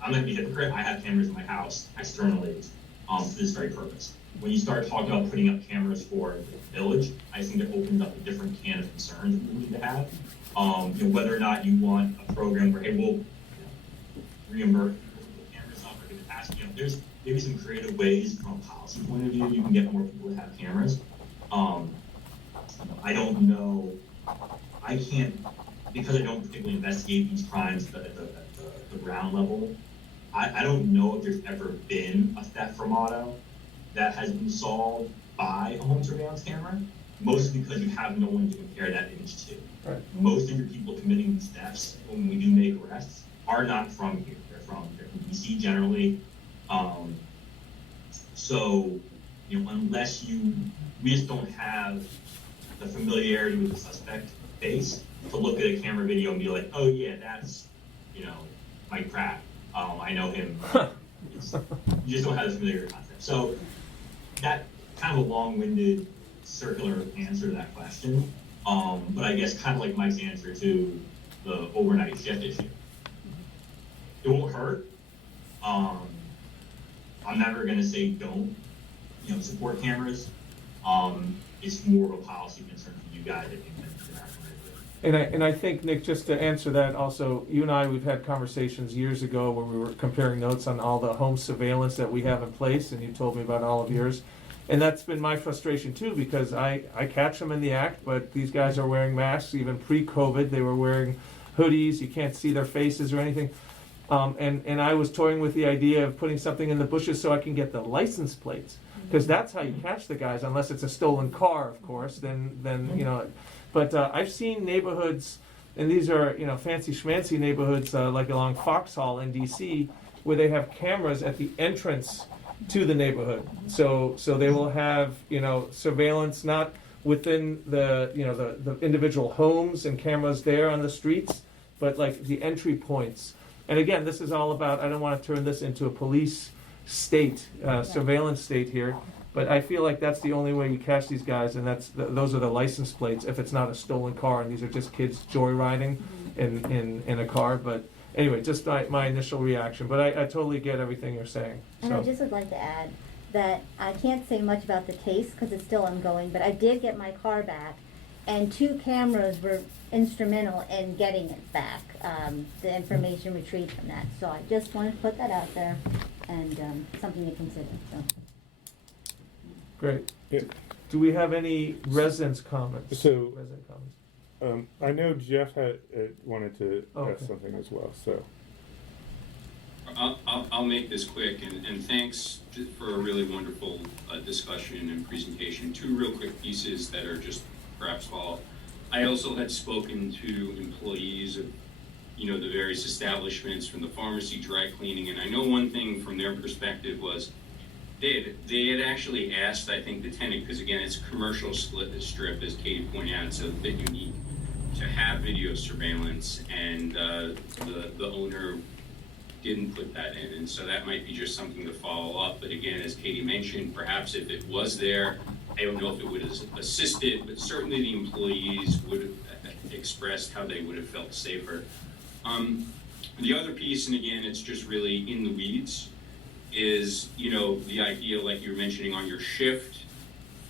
I'm gonna be a hypocrite. I have cameras in my house externally for this very purpose. When you start talking about putting up cameras for the village, I think it opens up a different can of concerns that we need to have. You know, whether or not you want a program where, hey, we'll reimburse people to put cameras up or give it past, you know, there's maybe some creative ways from a policy point of view you can get more people to have cameras. I don't know, I can't, because I don't particularly investigate these crimes at the ground level, I don't know if there's ever been a theft from auto that has been solved by a home surveillance camera, mostly because you have no one to compare that image to. Right. Most of your people committing these thefts, when we do make arrests, are not from here. They're from DC generally. So, you know, unless we just don't have the familiarity with the suspect base to look at a camera video and be like, oh yeah, that's, you know, Mike Pratt. I know him. You just don't have the familiar concept. So that kind of a long-winded circular answer to that question. But I guess kind of like Mike's answer to the overnight shift issue. It won't hurt. I'm never gonna say don't, you know, support cameras. It's more of a policy concern for you guys, I think, than for that. And I think, Nick, just to answer that also, you and I, we've had conversations years ago where we were comparing notes on all the home surveillance that we have in place, and you told me about all of yours. And that's been my frustration too, because I catch them in the act, but these guys are wearing masks. Even pre-COVID, they were wearing hoodies. You can't see their faces or anything. And I was toying with the idea of putting something in the bushes so I can get the license plates, because that's how you catch the guys, unless it's a stolen car, of course. Then you know. But I've seen neighborhoods, and these are, you know, fancy schmancy neighborhoods like along Foxhall in DC, where they have cameras at the entrance to the neighborhood. So they will have, you know, surveillance not within the, you know, the individual homes and cameras there on the streets, but like the entry points. And again, this is all about, I don't want to turn this into a police state, surveillance state here, but I feel like that's the only way you catch these guys, and those are the license plates if it's not a stolen car, and these are just kids joyriding in a car. But anyway, just my initial reaction. But I totally get everything you're saying. And I just would like to add that I can't say much about the case because it's still ongoing, but I did get my car back, and 2 cameras were instrumental in getting it back, the information retrieved from that. So I just wanted to put that out there, and something to consider. So. Great. Yeah. Do we have any residents' comments? So, Resident comments. I know Jeff had wanted to Okay. ask something as well. So I'll make this quick, and thanks for a really wonderful discussion and presentation. 2 real quick pieces that are just perhaps follow. I also had spoken to employees of, you know, the various establishments, from the pharmacy, dry cleaning, and I know one thing from their perspective was they had actually asked, I think, the tenant, because again, it's a commercial strip, as Katie pointed out, it's a bit unique, to have video surveillance, and the owner didn't put that in, and so that might be just something to follow up. But again, as Katie mentioned, perhaps if it was there, I don't know if it would have assisted, but certainly the employees would have expressed how they would have felt safer. The other piece, and again, it's just really in the weeds, is, you know, the idea, like you were mentioning on your shift,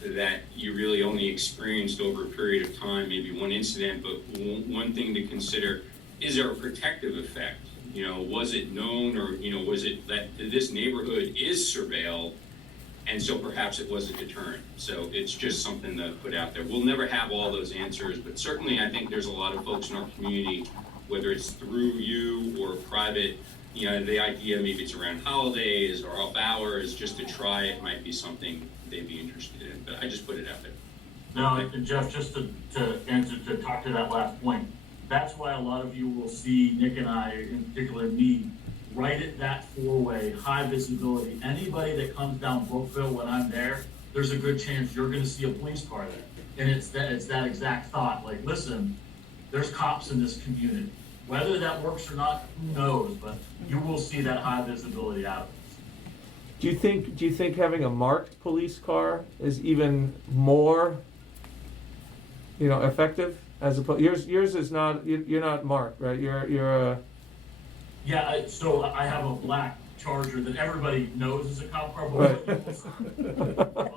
that you really only experienced over a period of time, maybe one incident, but one thing to consider, is there a protective effect? You know, was it known, or, you know, was it that this neighborhood is surveilled, and so perhaps it was a deterrent? So it's just something to put out there. We'll never have all those answers, but certainly I think there's a lot of folks in our community, whether it's through you or private, you know, the idea maybe it's around holidays or off hours, just to try it might be something they'd be interested in, but I just put it out there. No, and Jeff, just to talk to that last point, that's why a lot of you will see Nick and I, in particular me, right at that four-way, high visibility. Anybody that comes down Brookville when I'm there, there's a good chance you're gonna see a police car there. And it's that exact thought, like, listen, there's cops in this community. Whether that works or not, who knows, but you will see that high visibility out of it. Do you think having a marked police car is even more, you know, effective as opposed? Yours is not. You're not marked, right? You're a. Yeah, so I have a black Charger that everybody knows is a cop car, but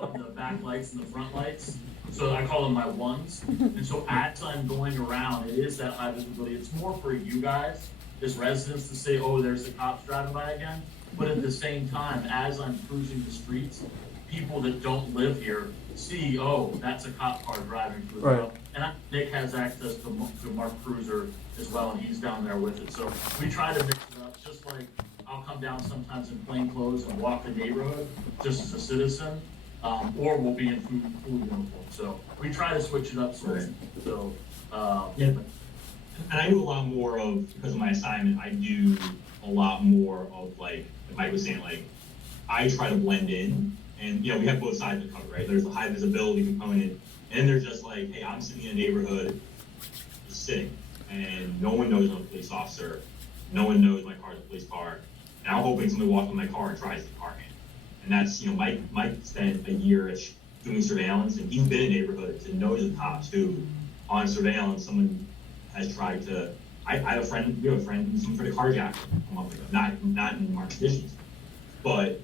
on the back lights and the front lights. So I call them my ones. And so as I'm going around, it is that high visibility. It's more for you guys, as residents, to say, oh, there's the cops driving by again. But at the same time, as I'm cruising the streets, people that don't live here see, oh, that's a cop car driving through the road. And Nick has access to Mark Cruiser as well, and he's down there with it. So we try to mix it up, just like I'll come down sometimes in plain clothes and walk the neighborhood just as a citizen, or we'll be in food uniform. So we try to switch it up. Yeah. And I do a lot more of, because of my assignment, I do a lot more of, like Mike was saying, like, I try to blend in, and, you know, we have both sides of the cover, right? There's the high visibility component, and then there's just like, hey, I'm sitting in a neighborhood, just sitting, and no one knows I'm a police officer, no one knows my car's a police car, and I'm hoping somebody walks in my car and tries the car in. And that's, you know, Mike spent a year-ish doing surveillance, and he's been in neighborhoods and knows the cops who, on surveillance, someone has tried to, we have a friend who's someone tried to carjack a month ago, not in marked conditions. But,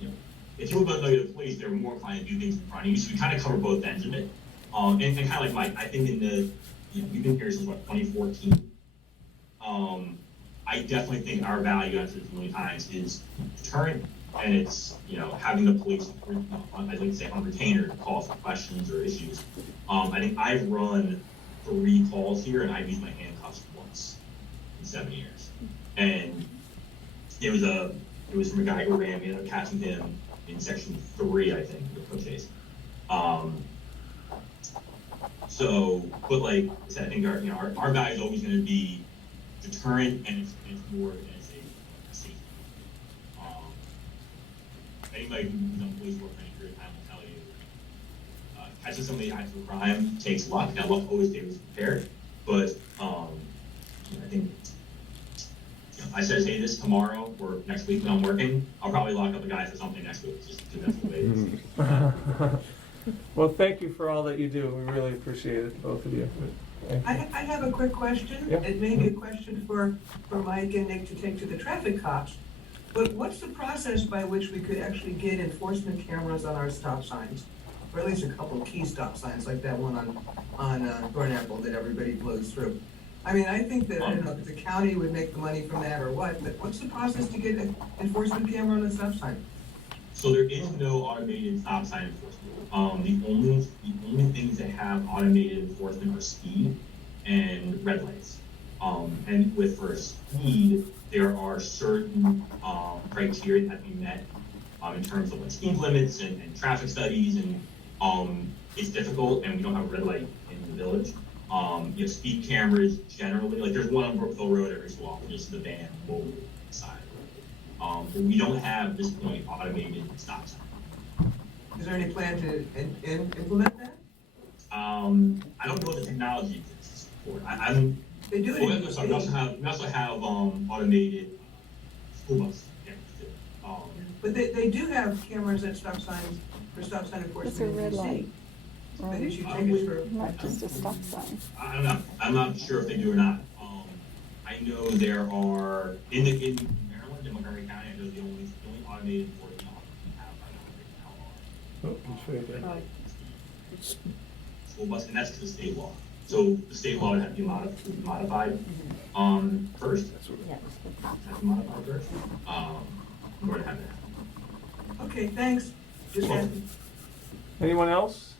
you know, if people don't know you're the police, they're more inclined to do things in front of you. So we kind of cover both ends of it. And kind of like Mike, I think we've been here since, 2014. I definitely think our value, I've said this many times, is deterrent. And it's, you know, having the police, I'd like to say, on retainer to call for questions or issues. I think I've run 3 calls here, and I've used my handcuffs once in 7 years. And it was from a guy who ran. We ended up catching him in section 3, I think, of the court case. So, but like I said, I think our value is always going to be deterrent, and it's more than a safety. Anybody who's done police work for any period of time will tell you, catching somebody acts of crime takes luck. Now, luck always stays prepared, but I think, you know, I said, hey, this tomorrow or next week when I'm working, I'll probably lock up a guy for something next week. Just that's the way it is. Well, thank you for all that you do. We really appreciate it, both of you. I have a quick question. Yeah. It may be a question for Mike and Nick to take to the traffic cops. But what's the process by which we could actually get enforcement cameras on our stop signs? Or at least a couple of key stop signs, like that one on Thornapple that everybody blows through. I mean, I think that, I don't know if the county would make the money from that or what, but what's the process to get an enforcement camera on a stop sign? So there is no automated stop sign enforcement. The only things that have automated enforcement are speed and red lights. And for speed, there are certain criteria that we met in terms of like speed limits and traffic studies, and it's difficult, and we don't have a red light in the village. You have speed cameras generally, like there's one on Brookville Road every so often, just the van will side. But we don't have at this point automated stop sign. Is there any plan to implement that? I don't know if the technology exists for it. They do it. We also have automated school bus cameras too. But they do have cameras at stop signs for stop sign It's a enforcement red in light, DC. That issue right? tickets for. Not just a stop sign. I'm not sure if they do or not. I know there are, in Maryland, in Montgomery County, I know the only automated enforcement officers we have right now are Oh, it's right there. school bus, and that's to the state law. So the state law would have to be modified, first. Yeah. Have to modify first, in order to have that happen. Okay, thanks. Just Well- asking. Anyone else?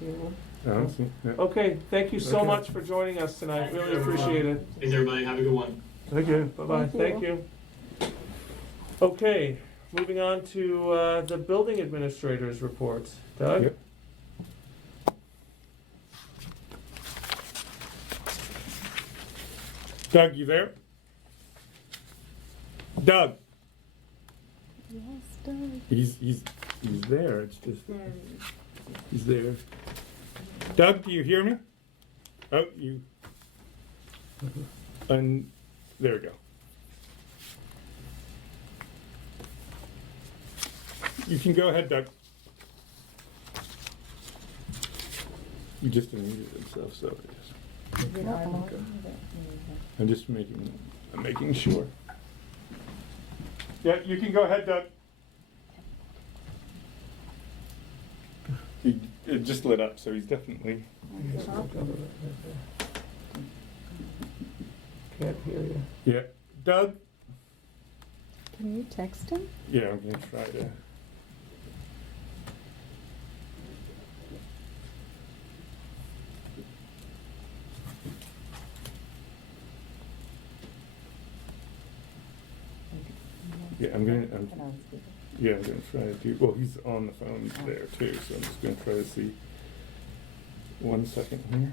See anyone? I don't see, no. Okay, thank you so Okay. much for joining us tonight, really appreciate it. Thanks, everybody. Have a good one. Thank you. Bye-bye, Thank thank you. Okay, moving on to the building administrator's report. Doug? Yep. Doug, you there? Doug, Yes, Doug. he's there, it's just, he's there. Doug, do you hear me? Oh, you, and, there we go. You can go ahead, Doug. You just unmuted himself, so yes. I'm just making sure. Yeah, you can go ahead, Doug. It just lit up, so he's definitely. Can't hear you. Yeah, Doug. Can you text him? Yeah, I'm gonna try to. Yeah, I'm gonna try to do, well, he's on the phone there too, so I'm just gonna try to see. 1 second here.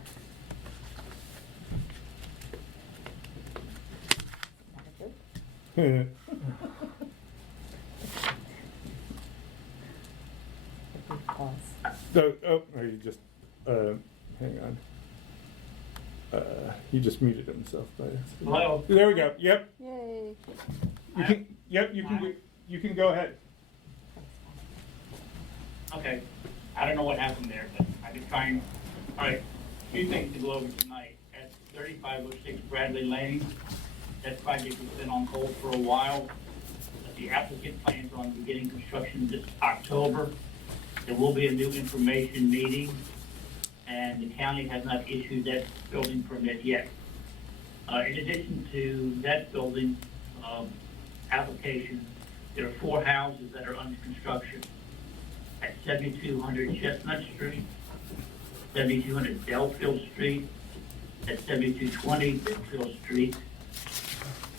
You just, hang on. He just muted himself by accident. Hello? There we go, yep, Yay. you can go ahead. Okay, I don't know what happened there, but I've been trying, all right, a few things to go over tonight. At 3506 Bradley Lane, that project has been on hold for a while. But the applicant plans on beginning construction this October. There will be a new information meeting, and the county has not issued that building permit yet. In addition to that building application, there are 4 houses that are under construction at 7200 Chestnut Street, 7200 Delfield Street, at 7220 Delfield Street,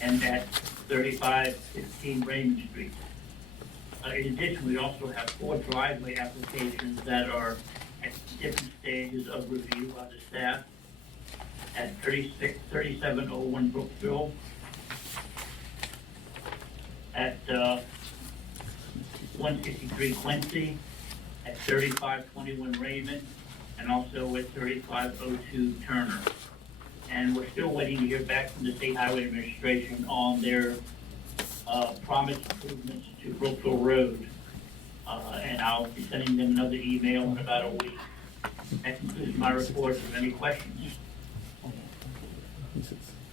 and at 3516 Raymond Street. In addition, we also have 4 driveway applications that are at different stages of review by the staff at 3701 Brookville, at 163 Quincy, at 3521 Raymond, and also at 3502 Turner. And we're still waiting to hear back from the State Highway Administration on their promised improvements to Brookville Road. And I'll be sending them another email in about a week. That concludes my report. If any questions?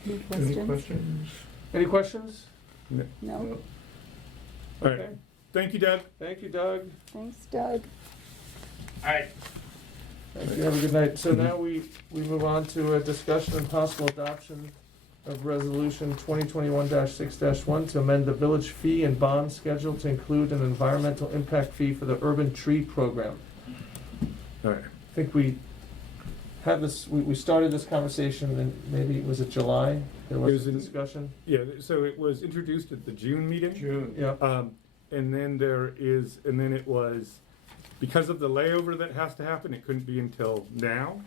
Any questions? Any questions? No? All right, Okay. thank you, Doug. Thank you, Doug. Thanks, Doug. All right. Thank you, have a good night. So now we move on to a discussion and possible adoption of resolution 2021-6-1 to amend the village fee and bond schedule to include an environmental impact fee for the urban tree program. All right. I think we had this, we started this conversation in, maybe, was it July? There It was was a in- discussion? Yeah, so it was introduced at the June meeting. Yeah. And then it was, because of the layover that has to happen, it couldn't be until now.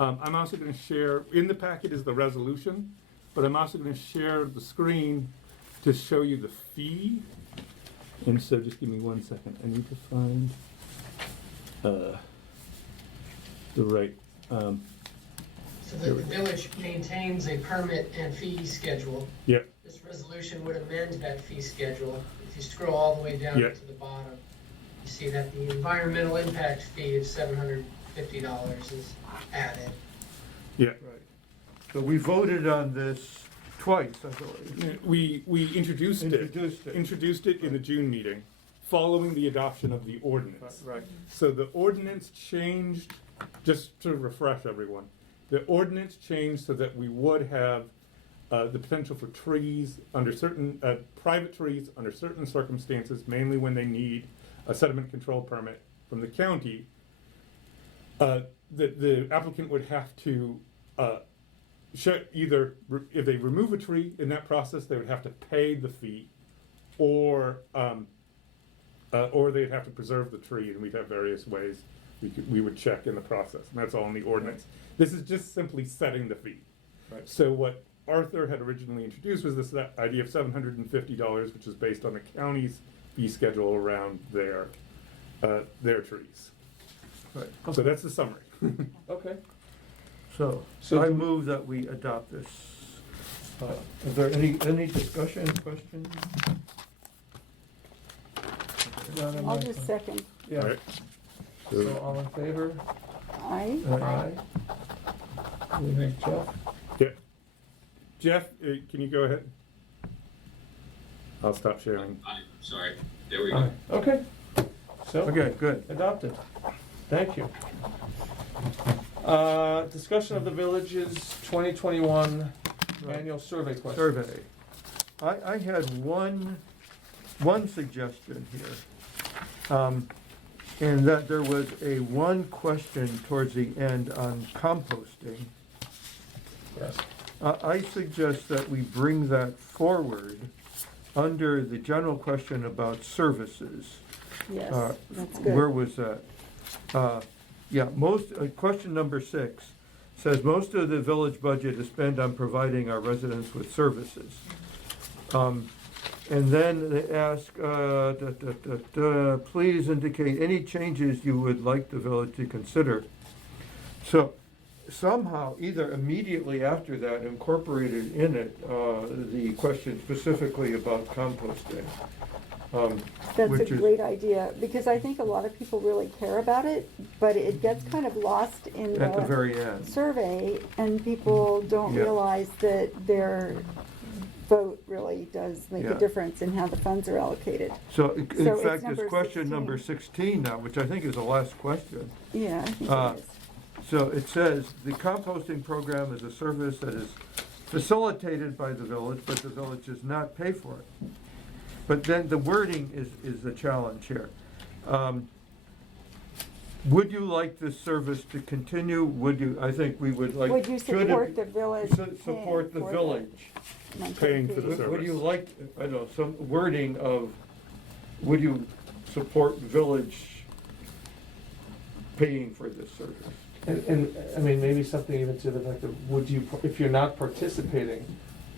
I'm also gonna share, in the packet is the resolution, but I'm also gonna share the screen to show you the fee. And so just give me 1 second, I need to find, the right, So the village maintains a permit and fee schedule. Yep. This resolution would amend that fee schedule. If you scroll all the way down Yep. to the bottom, you see that the environmental impact fee of $750 is added. Yeah. Right. So we voted on this twice, I believe. We introduced it in the June meeting, following the adoption of the ordinance. Right. So the ordinance changed, just to refresh everyone, the ordinance changed so that we would have the potential for trees under certain, private trees under certain circumstances, mainly when they need a sediment control permit from the county. The applicant would have to either, if they remove a tree in that process, they would have to pay the fee, or they'd have to preserve the tree, and we'd have various ways we would check in the process, and that's all in the ordinance. This is just simply setting the fee. Right. So what Arthur had originally introduced was this idea of $750, which is based on the county's fee schedule around their trees. Right. So that's the summary. Okay. So So I do- move that we adopt this. Is there any discussion, questions? I'll just second. Yeah. All right. So all in favor? Aye. Aye. We make Jeff? Yeah. Jeff, can you go ahead? I'll stop sharing. Sorry, there we go. Aye. Okay. So, Okay, good. adopted. Thank you. Discussion of the village's 2021 annual survey question. Survey. I had one suggestion here. And that there was one question towards the end on composting. Yes. I suggest that we bring that forward under the general question about services. Yes, that's Where good. was that? Question number 6 says, most of the village budget is spent on providing our residents with services. And then they ask, please indicate any changes you would like the village to consider. So somehow, either immediately after that, incorporated in it the question specifically about composting. That's which a is- great idea, because I think a lot of people really care about it, but it gets kind of lost in At the the very end. survey, and people don't Yeah. realize that their vote really does make Yeah. a difference in how the funds are allocated. So in So it's fact, number it's question 16. number 16 now, which I think is the last question. Yeah, I think Uh, it is. So it says, the composting program is a service that is facilitated by the village, but the village does not pay for it. But then the wording is the challenge here. Would you like this service to continue? I think we would like. Would you should it support the village Support the paying for village. monthly Paying for the fees? service. Would you like, I don't know, some wording of, would you support village paying for this service? And I mean, maybe something even to the fact of, would you, if you're not participating,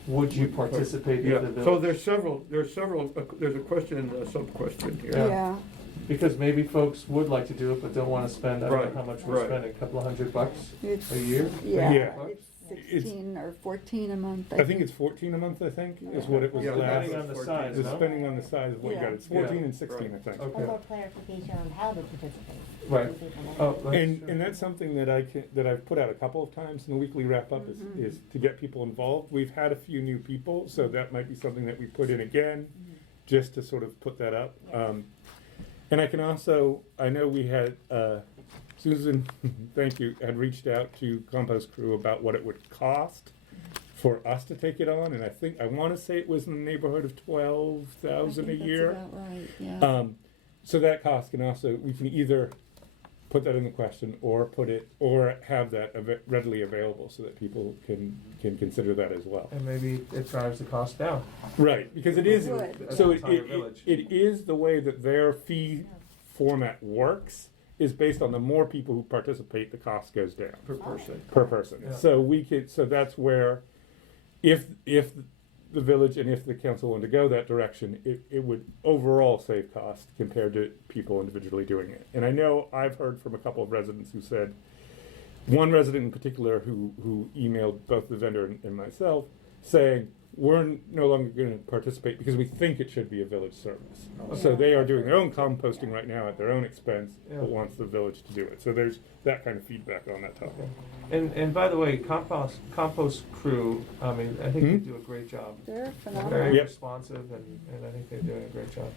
would you participate Yeah, in the village? so there's several, there's a question and a sub-question here. Yeah, Because maybe folks would like to do it, but don't wanna spend, I don't Right, know how much we're right. spending, a couple of $100 it's, a year? yeah, Yeah. it's 16 or 14 a month, I think it's 14 a month, I think, is what it was Yeah, last. Depending on the size, The no? spending on the size of what you got, it's 14 Yeah. and 16, I think. A Okay, little clarification on how to participate. right. Oh, that's And true. that's something that I've put out a couple of times in the weekly wrap-up is to get people involved. We've had a few new people, so that might be something that we put in again, just to sort of put that up. And I can also, I know we had, Susan, thank you, had reached out to Compost Crew about what it would cost for us to take it on, and I want to say it was in the neighborhood of $12,000 a year. That's about right, yeah. So that cost can also, we can either put that in the question or have that readily available so that people can consider that as well. And maybe it drives the cost down. Right, because it is, Would. so As an entire village. it is the way that their fee format works, is based on the more people who participate, the cost goes down. Per person. Per person. Yeah. So that's where, if the village and if the council wanted to go that direction, it would overall save cost compared to people individually doing it. And I know I've heard from a couple of residents who said, one resident in particular who emailed both the vendor and myself saying, we're no longer going to participate because we think it should be a village service. So they are doing their own composting right now at their own expense, but wants the village to do it. So there's that kind of feedback on that topic. And by the way, compost crew, I mean, I think they do a great job. They're phenomenal. Very responsive, and I think they're doing a great job.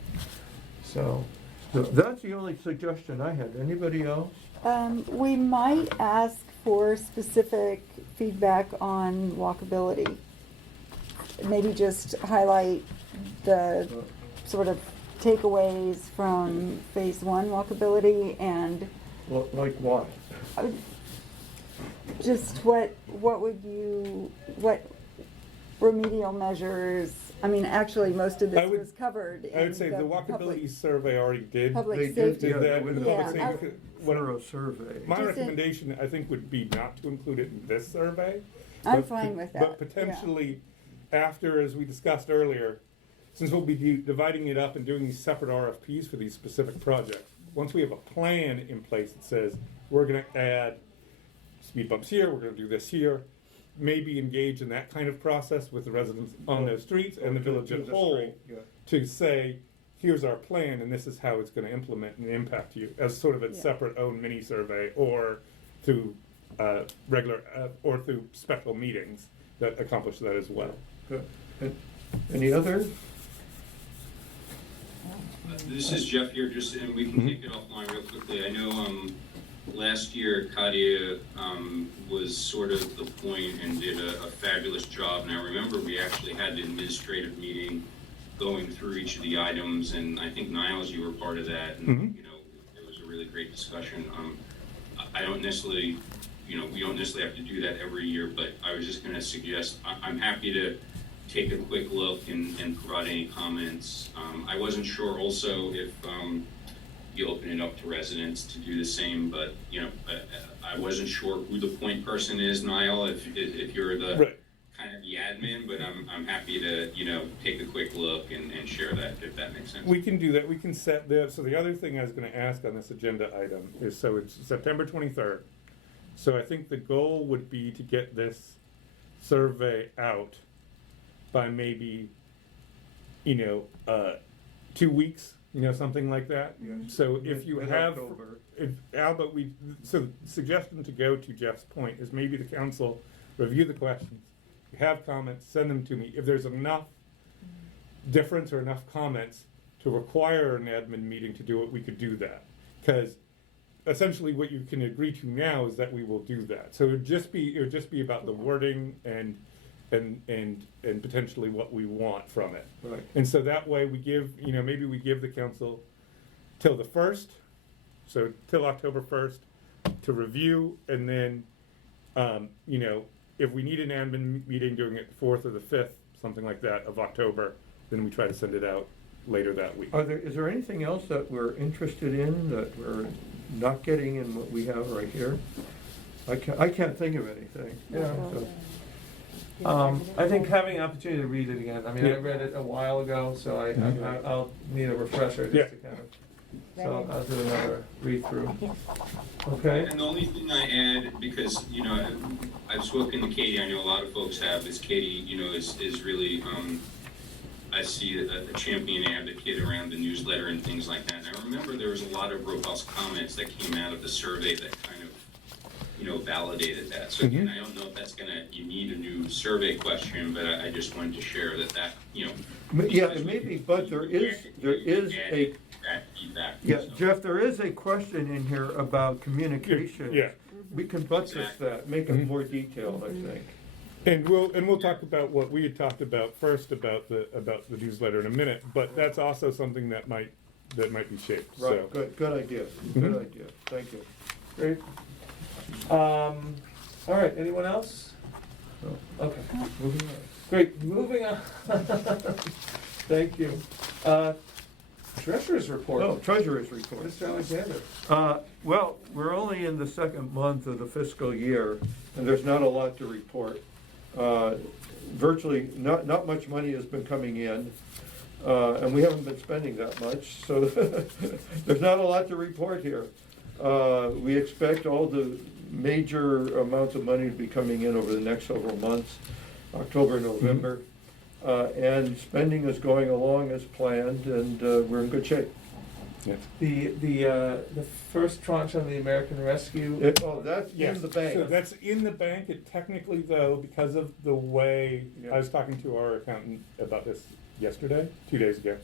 So That's the only suggestion I had. Anybody else? We might ask for specific feedback on walkability. Maybe just highlight the sort of takeaways from phase one walkability and Like what? just what remedial measures, I mean, actually, most of this was covered I in would say the walkability public- survey already did. Public They safety. did that with the Yeah, public safety. Thorough survey. My Just recommendation, I think, would be not to include it in this survey. I'm but fine with that, But potentially, after, as we discussed earlier, since we'll be dividing it up and doing these separate RFPs for these specific projects, once we have a plan in place that says, we're gonna add speed bumps here, we're gonna do this here, maybe engage in that kind of process with the residents on those streets and the village as a whole to say, here's our plan and this is how it's gonna implement and impact you as sort of a separate own mini survey or through regular or through special meetings that accomplish that as well. Good. Any other? This is Jeff here, and we can take it offline real quickly. I know last year Katia was sort of the point and did a fabulous job. And I remember we actually had an administrative meeting going through each of the items, and I think Niles, you were part of that, and you know, it was a really great discussion. I don't necessarily, you know, we don't necessarily have to do that every year, but I was just going to suggest I'm happy to take a quick look and provide any comments. I wasn't sure also if you open it up to residents to do the same, but you know, I wasn't sure who the point person is, Niall, if you're the kind of the admin, but I'm happy to, you know, take a quick look and share that, if that makes sense. We can do that. We can set so the other thing I was going to ask on this agenda item is, so it's September 23rd. So I think the goal would be to get this survey out by maybe, you know, 2 weeks, you know, something like that. So if you have, so suggestion to go to Jeff's point is maybe the council review the questions, you have comments, send them to me. If there's enough difference or enough comments to require an admin meeting to do it, we could do that. Because essentially what you can agree to now is that we will do that. So it would just be about the wording and potentially what we want from it. Right. And so that way we give, you know, maybe we give the council till the 1st, so till October 1st to review, and then, you know, if we need an admin meeting during it 4th or the 5th, something like that, of October, then we try to send it out later that week. Is there anything else that we're interested in that we're not getting in what we have right here? I can't think of anything. Yeah. So. I think having an opportunity to read it again. I mean, I read it a while ago, so I'll need a refresher just to kind of. So I'll do another read through. Okay. And the only thing I add, because you know, I've spoken to Katie. I know a lot of folks have. Is Katie, you know, is really I see a champion advocate around the newsletter and things like that. And I remember there was a lot of robust comments that came out of the survey that kind of, you know, validated that. So again, I don't know if that's you need a new survey question, but I just wanted to share that, you know. Yeah, maybe, but there is a, feedback. yeah, So. Jeff, there is a question in here about communication. Yeah. We can buttress that, make it more detailed, I think. And we'll talk about what we had talked about first about the newsletter in a minute, but that's also something that might be shaped. Right, So. good idea, good idea, thank you. Great. All right, anyone else? No. Okay. Moving on. Great, moving on. Thank you. Treasurer's report. Oh, treasurer's report. Mr. Alexander. Well, we're only in the second month of the fiscal year, and there's not a lot to report. Virtually, not much money has been coming in, and we haven't been spending that much, so there's not a lot to report here. We expect all the major amounts of money to be coming in over the next several months, October, November. And spending is going along as planned, and we're in good shape. The first tranche on the American Rescue. That's in the bank. So that's in the bank. It technically, though, because of the way I was talking to our accountant about this yesterday, 2 days ago,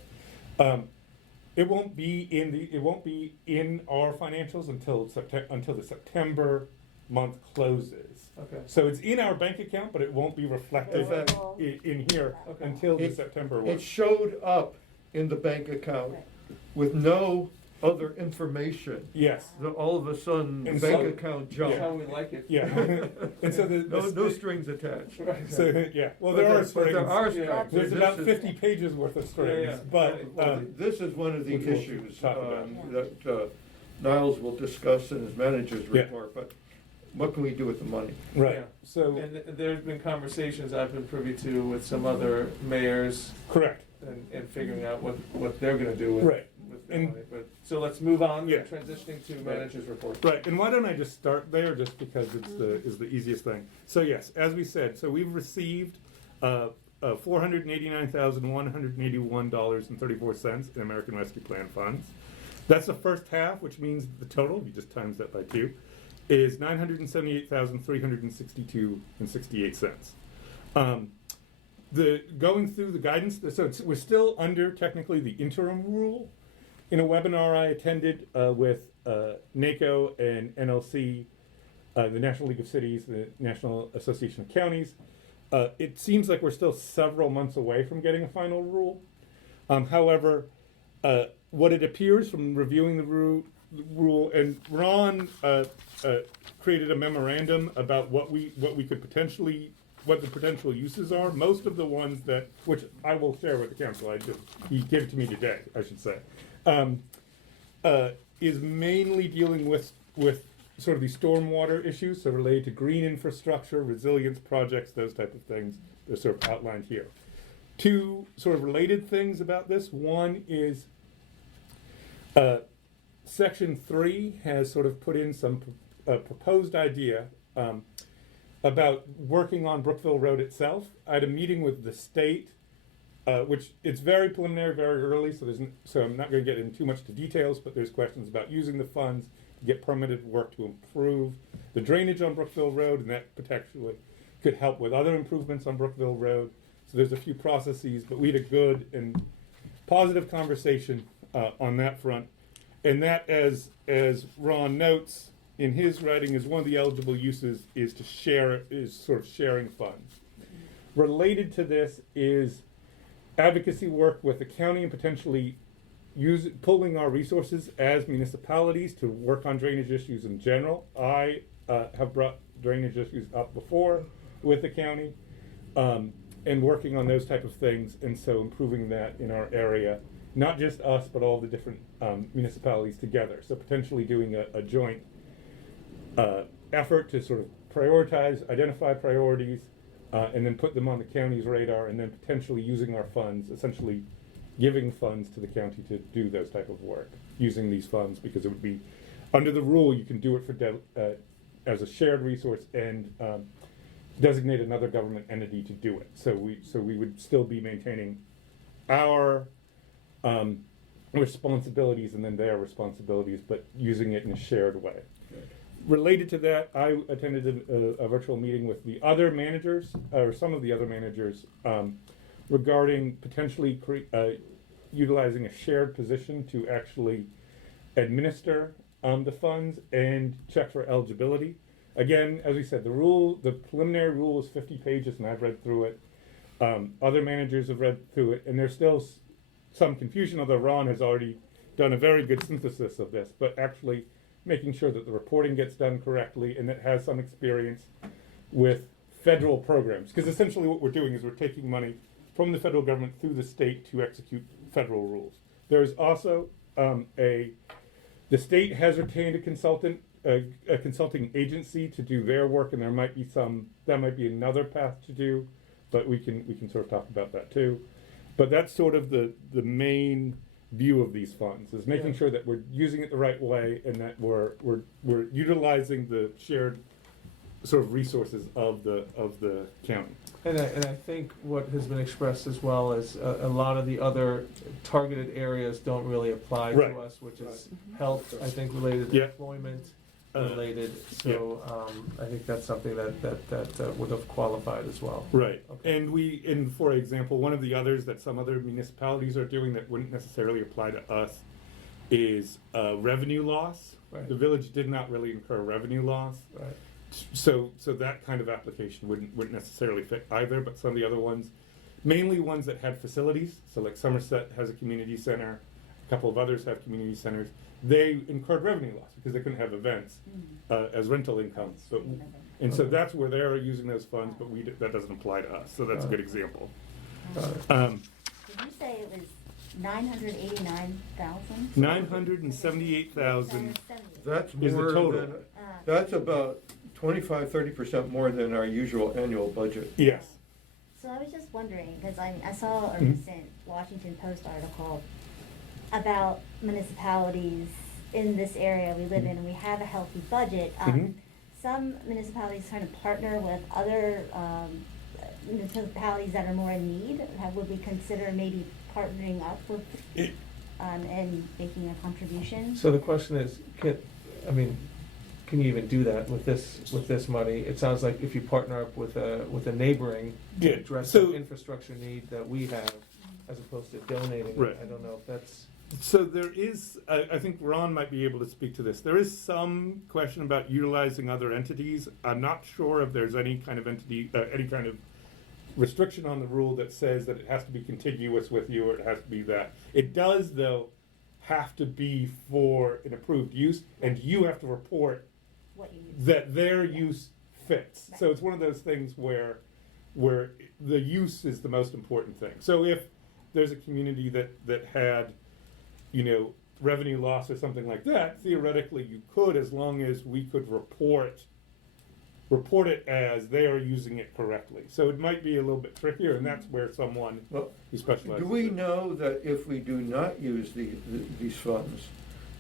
it won't be in our financials until the September month closes. Okay. So it's in our bank account, but it won't be reflected in here until the September one. It showed up in the bank account with no other information. Yes. Then all of a sudden, the bank account jumped. That's how we like it. Yeah. And so no strings attached. Right. So yeah, well there are strings. There are strings. There's about 50 pages worth of strings, but this is one of the which we'll issues talk about. that Niles will discuss in his manager's report. But what can we do with the money? Right. Yeah. So And there's been conversations I've been privy to with some other mayors. Correct. And figuring out what they're gonna do with, Right. with their money. But, so let's move on, Yeah. transitioning to manager's report. Right, and why don't I just start there, just because it's the easiest thing. So yes, as we said, so we've received $489,181.34 in American Rescue Plan funds. That's the first half, which means the total, you just times that by 2, is $978,362.68. Going through the guidance, so we're still under technically the interim rule. In a webinar I attended with NACO and NLC, the National League of Cities, the National Association of Counties, it seems like we're still several months away from getting a final rule. However, what it appears from reviewing the rule, and Ron created a memorandum about what the potential uses are. Most of the ones which I will share with the council, he gave it to me today, I should say, is mainly dealing with sort of these stormwater issues, so related to green infrastructure, resilience projects, those type of things. They're sort of outlined here. Two sort of related things about this. One is Section 3 has sort of put in some proposed idea about working on Brookville Road itself. I had a meeting with the state, which it's very preliminary, very early, so I'm not going to get into too much to details, but there's questions about using the funds to get permitted work to improve the drainage on Brookville Road, and that potentially could help with other improvements on Brookville Road. So there's a few processes, but we had a good and positive conversation on that front. And that, as Ron notes in his writing, is one of the eligible uses is sort of sharing funds. Related to this is advocacy work with the county and potentially pulling our resources as municipalities to work on drainage issues in general. I have brought drainage issues up before with the county and working on those type of things, and so improving that in our area. Not just us, but all the different municipalities together. So potentially doing a joint effort to sort of prioritize, identify priorities, and then put them on the county's radar, and then potentially using our funds, essentially giving funds to the county to do those type of work, using these funds, because it would be, under the rule, you can do it for as a shared resource and designate another government entity to do it. So we would still be maintaining our responsibilities and then their responsibilities, but using it in a shared way. Related to that, I attended a virtual meeting with the other managers, or some of the other managers, regarding potentially utilizing a shared position to actually administer the funds and check for eligibility. Again, as we said, the preliminary rule is 50 pages, and I've read through it. Other managers have read through it, and there's still some confusion, although Ron has already done a very good synthesis of this, but actually making sure that the reporting gets done correctly and that has some experience with federal programs. Because essentially what we're doing is we're taking money from the federal government through the state to execute federal rules. There's also the state has retained a consulting agency to do their work, and that might be another path to do, but we can sort of talk about that too. But that's sort of the main view of these funds, is making Yeah. sure that we're using it the right way and that we're utilizing the shared sort of resources of the county. And I think what has been expressed as well is a lot of the other targeted areas don't really apply Right. to us, which is health, I think, related, Yeah. employment related. So I think that's something that would have qualified as well. Right, Okay. and for example, one of the others that some other municipalities are doing that wouldn't necessarily apply to us is revenue loss. Right. The village did not really incur revenue loss. Right. So that kind of application wouldn't necessarily fit either, but some of the other ones, mainly ones that had facilities, so like Somerset has a community center, a couple of others have community centers, they incurred revenue loss because they couldn't have events as rental income. And so that's where they're using those funds, but that doesn't apply to us, so that's a good example. Did you say it was 989,000? 978,000 That's is the more total. than, that's about 25-30% more than our usual annual budget. Yes. So I was just wondering, because I saw a Mhm. recent Washington Post article about municipalities in this area we live in, and we have a healthy budget. Mhm. Some municipalities kind of partner with other municipalities that are more in need. Would we consider maybe partnering up with and making a contribution? So the question is, can you even do that with this money? It sounds like if you partner up with a neighboring to Yeah, address so- the infrastructure need that we have, as opposed to donating it. Right. I don't know if that's. So there is, I think Ron might be able to speak to this. There is some question about utilizing other entities. I'm not sure if there's any kind of entity, any kind of restriction on the rule that says that it has to be contiguous with you or it has to be that. It does, though, have to be for an approved use, and you have to report What you use. that their use fits. So it's one of those things where the use is the most important thing. So if there's a community that had, revenue loss or something like that, theoretically you could, as long as we could report it as they are using it correctly. So it might be a little bit trickier, and that's where someone Well, who specializes. do we know that if we do not use these funds,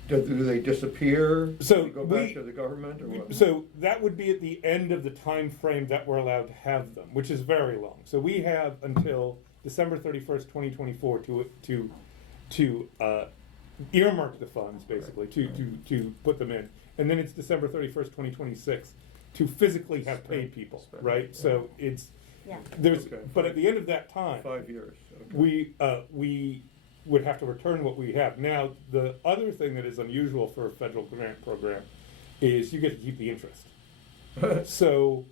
do they disappear? So Do they go back to the government or what? So that would be at the end of the time frame that we're allowed to have them, which is very long. So we have until December 31st, 2024 to earmark the funds, basically, to put them in. And then it's December 31st, 2026 to physically have paid people, right? Yeah. So it's, Yeah. Okay. but at the end of that time, 5 years. Okay. we would have to return what we have. Now, the other thing that is unusual for a federal grant program is you get to keep the interest. So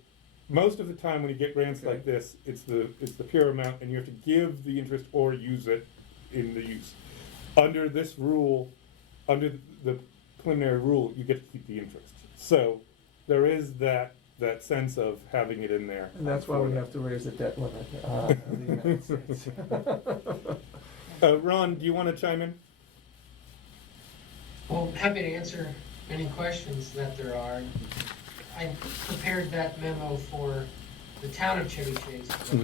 most of the time when you get grants like this, it's the pure amount, and you have to give the interest or use it in the use. Under this rule, under the preliminary rule, you get to keep the interest. So there is that sense of having it in there. And that's why we have to raise the debt limit of the United States. Ron, do you want to chime in? Well, happy to answer any questions that there are. I prepared that memo for the town of Chevy Chase, but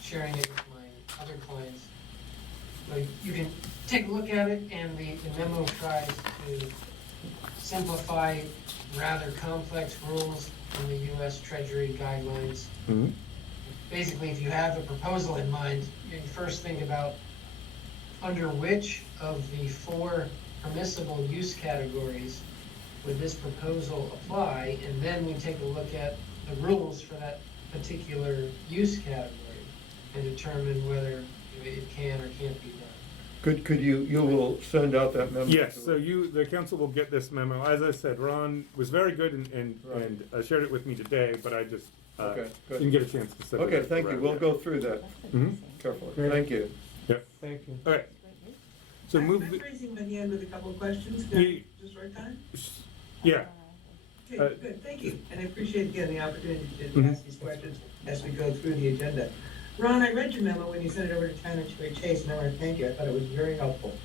sharing it with my other clients. So you can take a look at it, and the memo tries to simplify rather complex rules in the U.S. Treasury guidelines. Basically, if you have a proposal in mind, you first think about under which of the 4 permissible use categories would this proposal apply, and then we take a look at the rules for that particular use category and determine whether it can or can't be done. Could you will send out that memo? Yes, to so us? the council will get this memo. As I said, Ron was very good and shared it with me today, but I just Okay, good. didn't get a chance to send it. Okay, thank you. around We'll yet. go through that Mhm. carefully. Great. Thank you. Yep. Thank you. All right. So move. I'm raising my hand with a couple of questions. Ye- Just right time? Yeah. Okay, good, thank you. And I appreciate again the opportunity to Mhm. ask these questions as we go through the agenda. Ron, I read your memo when you sent it over to Town of Chevy Chase, and I want to thank you. I thought it was very helpful.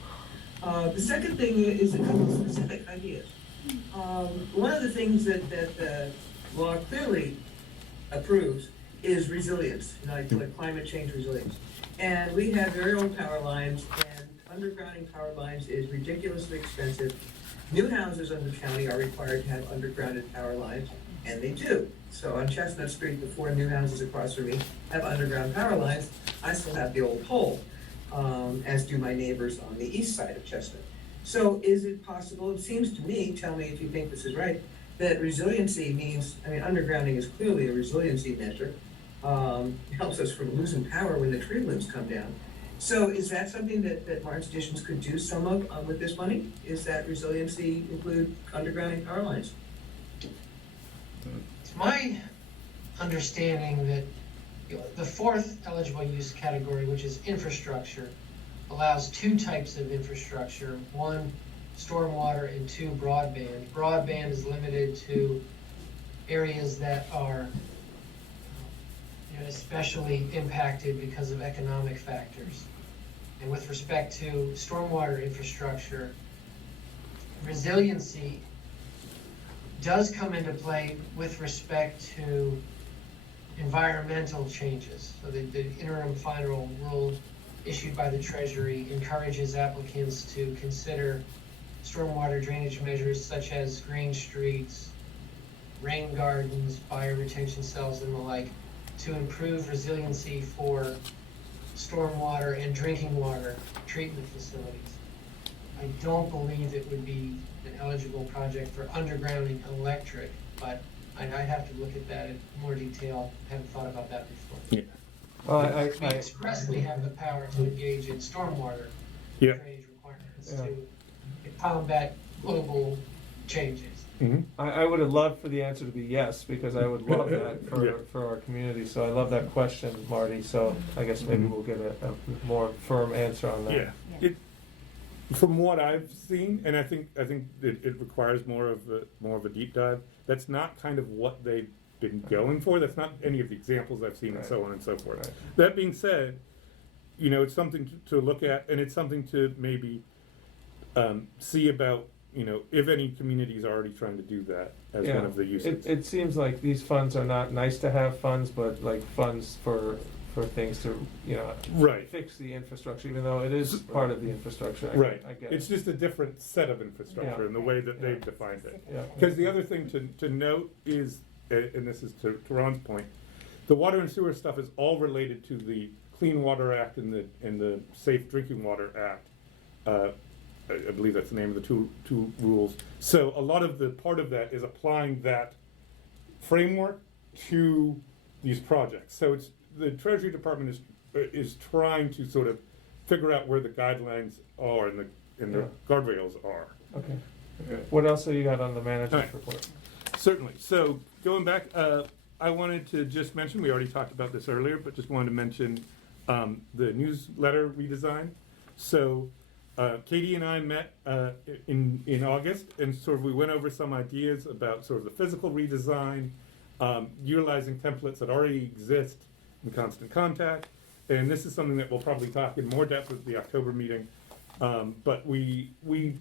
The second thing is a couple of specific ideas. One of the things that the law clearly approves is resilience, like climate change resilience. And we have very old power lines, and undergrounding power lines is ridiculously expensive. New houses in the county are required to have undergrounded power lines, and they do. So on Chestnut Street, the 4 new houses across from me have underground power lines. I still have the old pole, as do my neighbors on the east side of Chestnut. So is it possible, it seems to me, tell me if you think this is right, that resiliency means, I mean, undergrounding is clearly a resiliency measure. It helps us from losing power when the tree limbs come down. So is that something that Martin's Additions could do some of with this money? Is that resiliency include undergrounding power lines? It's my understanding that the 4th eligible use category, which is infrastructure, allows 2 types of infrastructure. 1, stormwater, and 2, broadband. Broadband is limited to areas that are especially impacted because of economic factors. And with respect to stormwater infrastructure, resiliency does come into play with respect to environmental changes. So the interim final rule issued by the Treasury encourages applicants to consider stormwater drainage measures such as green streets, rain gardens, bioretention cells, and the like, to improve resiliency for stormwater and drinking water treatment facilities. I don't believe it would be an eligible project for undergrounding electric, but I'd have to look at that in more detail. Haven't thought about that before. Yeah. We expressly have the power to engage in stormwater Yeah. drainage requirements to combat global changes. I would have loved for the answer to be yes, because I would love that for our community. So I love that question, Marty. So I guess maybe we'll get a more firm answer on that. Yeah. From what I've seen, and I think it requires more of a deep dive. That's not kind of what they've been going for. That's not any of the examples I've seen, and so on and so forth. Right. That being said, it's something to look at, and it's something to maybe see about. If any community is already trying to do that as one of the uses. It seems like these funds are not nice to have funds, but like funds for things to, Right. fix the infrastructure, even though it is part of the infrastructure. I get It's it. just a different set of infrastructure in the way that they've defined it. Yeah. Because the other thing to note is, and this is to Ron's point, the water and sewer stuff is all related to the Clean Water Act and the Safe Drinking Water Act. I believe that's the name of the two rules. So a lot of the part of that is applying that framework to these projects. So it's the Treasury Department is trying to sort of figure out where the guidelines are and the guardrails are. Okay. What else have you got on the manager's report? Certainly. So going back, I wanted to just mention, we already talked about this earlier, but just wanted to mention the newsletter redesign. So Katie and I met in August, and sort of we went over some ideas about sort of the physical redesign, utilizing templates that already exist in Constant Contact, and this is something that we'll probably talk in more depth at the October meeting. But we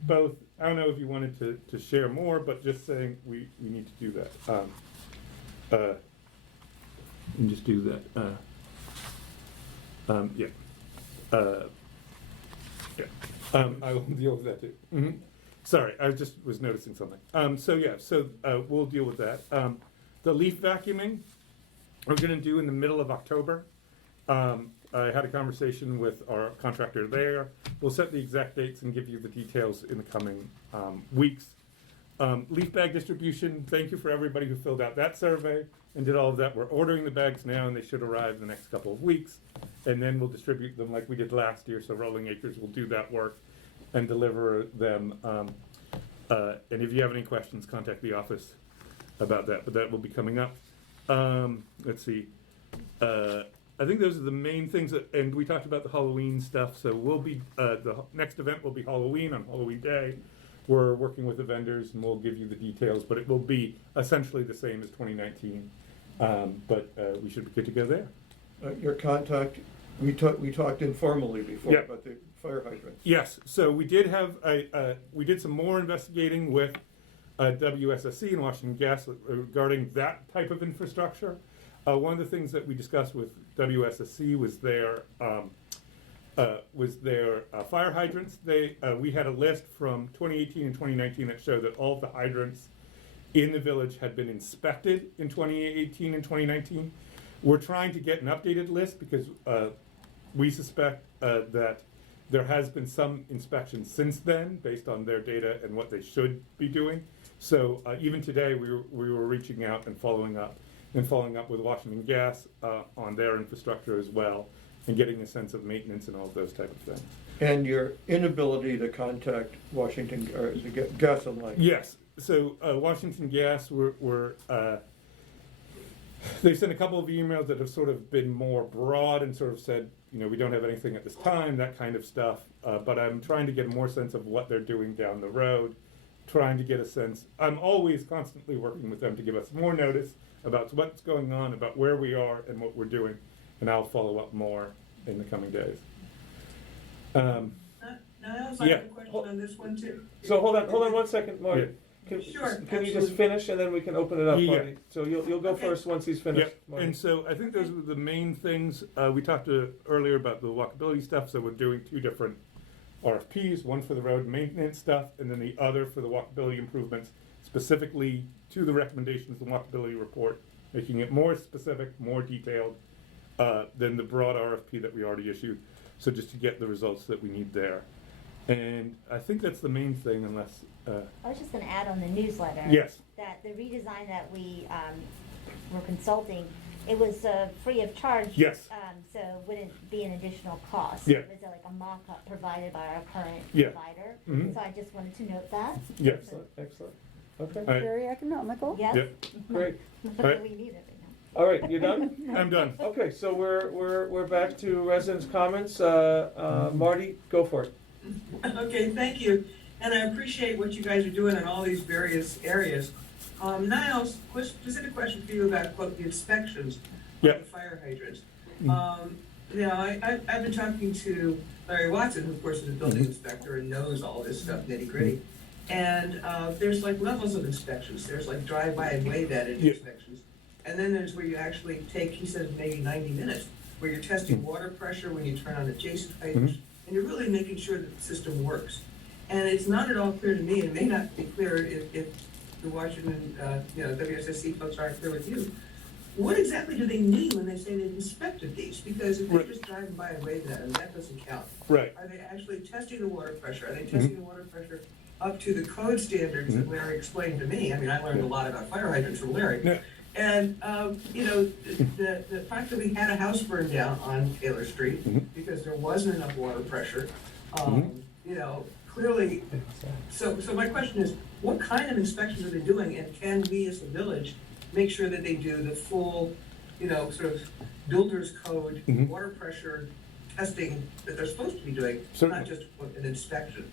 both, I don't know if you wanted to share more, but just saying we need to do that. And just do that. I will deal with that too. Mm-hmm. Sorry, I just was noticing something. So we'll deal with that. The leaf vacuuming we're going to do in the middle of October. I had a conversation with our contractor there. We'll set the exact dates and give you the details in the coming weeks. Leaf bag distribution, thank you for everybody who filled out that survey and did all of that. We're ordering the bags now, and they should arrive in the next couple of weeks. And then we'll distribute them like we did last year. So Rolling Acres will do that work and deliver them. And if you have any questions, contact the office about that. But that will be coming up. Let's see. I think those are the main things and we talked about the Halloween stuff. So we'll be, the next event will be Halloween on Halloween Day. We're working with the vendors and we'll give you the details, but it will be essentially the same as 2019. But we should be good to go there. Your contact, we talked informally before about the fire hydrants. Yes, so we did have we did some more investigating with WSSC and Washington Gas regarding that type of infrastructure. One of the things that we discussed with WSSC was their was their fire hydrants. We had a list from 2018 and 2019 that showed that all of the hydrants in the village had been inspected in 2018 and 2019. We're trying to get an updated list because we suspect that there has been some inspection since then based on their data and what they should be doing. So even today we were reaching out and following up with Washington Gas on their infrastructure as well, and getting a sense of maintenance and all of those type of things. And your inability to contact Washington, or the Gas and Light. Yes. So Washington Gas, they've sent a couple of emails that have sort of been more broad and sort of said, we don't have anything at this time, that kind of stuff. But I'm trying to get more sense of what they're doing down the road, trying to get a sense. I'm always constantly working with them to give us more notice about what's going on, about where we are and what we're doing. And I'll follow up more in the coming days. Now, I also have a question on this one too. So hold on 1 second, Marty. Sure, Can you just absolutely. finish and then we can open it up, Yeah. Marty? So you'll go Okay. first once he's finished, Yep. Marty. And so I think those were the main things. We talked earlier about the walkability stuff, so we're doing 2 different RFPs, one for the road maintenance stuff, and then the other for the walkability improvements, specifically to the recommendations of the walkability report, making it more specific, more detailed than the broad RFP that we already issued. So just to get the results that we need there. And I think that's the main thing, unless, I was just gonna add on the newsletter. yes. That the redesign that we, were consulting, it was, free of charge. Yes. So it wouldn't be an additional cost. Yeah. It was like a mock-up provided by our current Yeah. provider. Mhm. So I just wanted to note that. Yes. Excellent. Okay, All right. Very economical. Yes. Yep. great. Right. We need it right All right, you done? I'm done. Okay, so we're back to residents' comments. Marty, go for it. Okay, thank you. And I appreciate what you guys are doing in all these various areas. Niles, specific question for you about the inspections of Yeah. the fire hydrants. I've been talking to Larry Watson, who of course is a building inspector and knows all this stuff nitty gritty. And there's like levels of inspections. There's like drive-by and wave-at Yeah. inspections. And then there's where you actually take, he says, maybe 90 minutes, where you're testing water pressure when you turn on adjacent hydrants, and you're really making sure that the system works. And it's not at all clear to me, and it may not be clear if the Washington, WSSC folks aren't clear with you. What exactly do they mean when they say they've inspected these? Because if they're Right. just driving by and waving at them, that doesn't count. Right. Are they actually testing the water pressure? Are they testing the water pressure up to the code standards that Larry explained to me? I mean, I learned a lot about fire hydrants from Larry. Yeah. And, the fact that we had a house burned down on Taylor Street because there wasn't enough water pressure, clearly, so my question is, what kind of inspections are they doing? And can we as a village make sure that they do the full, sort of builder's code, water pressure testing that they're supposed to be doing, Certainly. not just an inspection?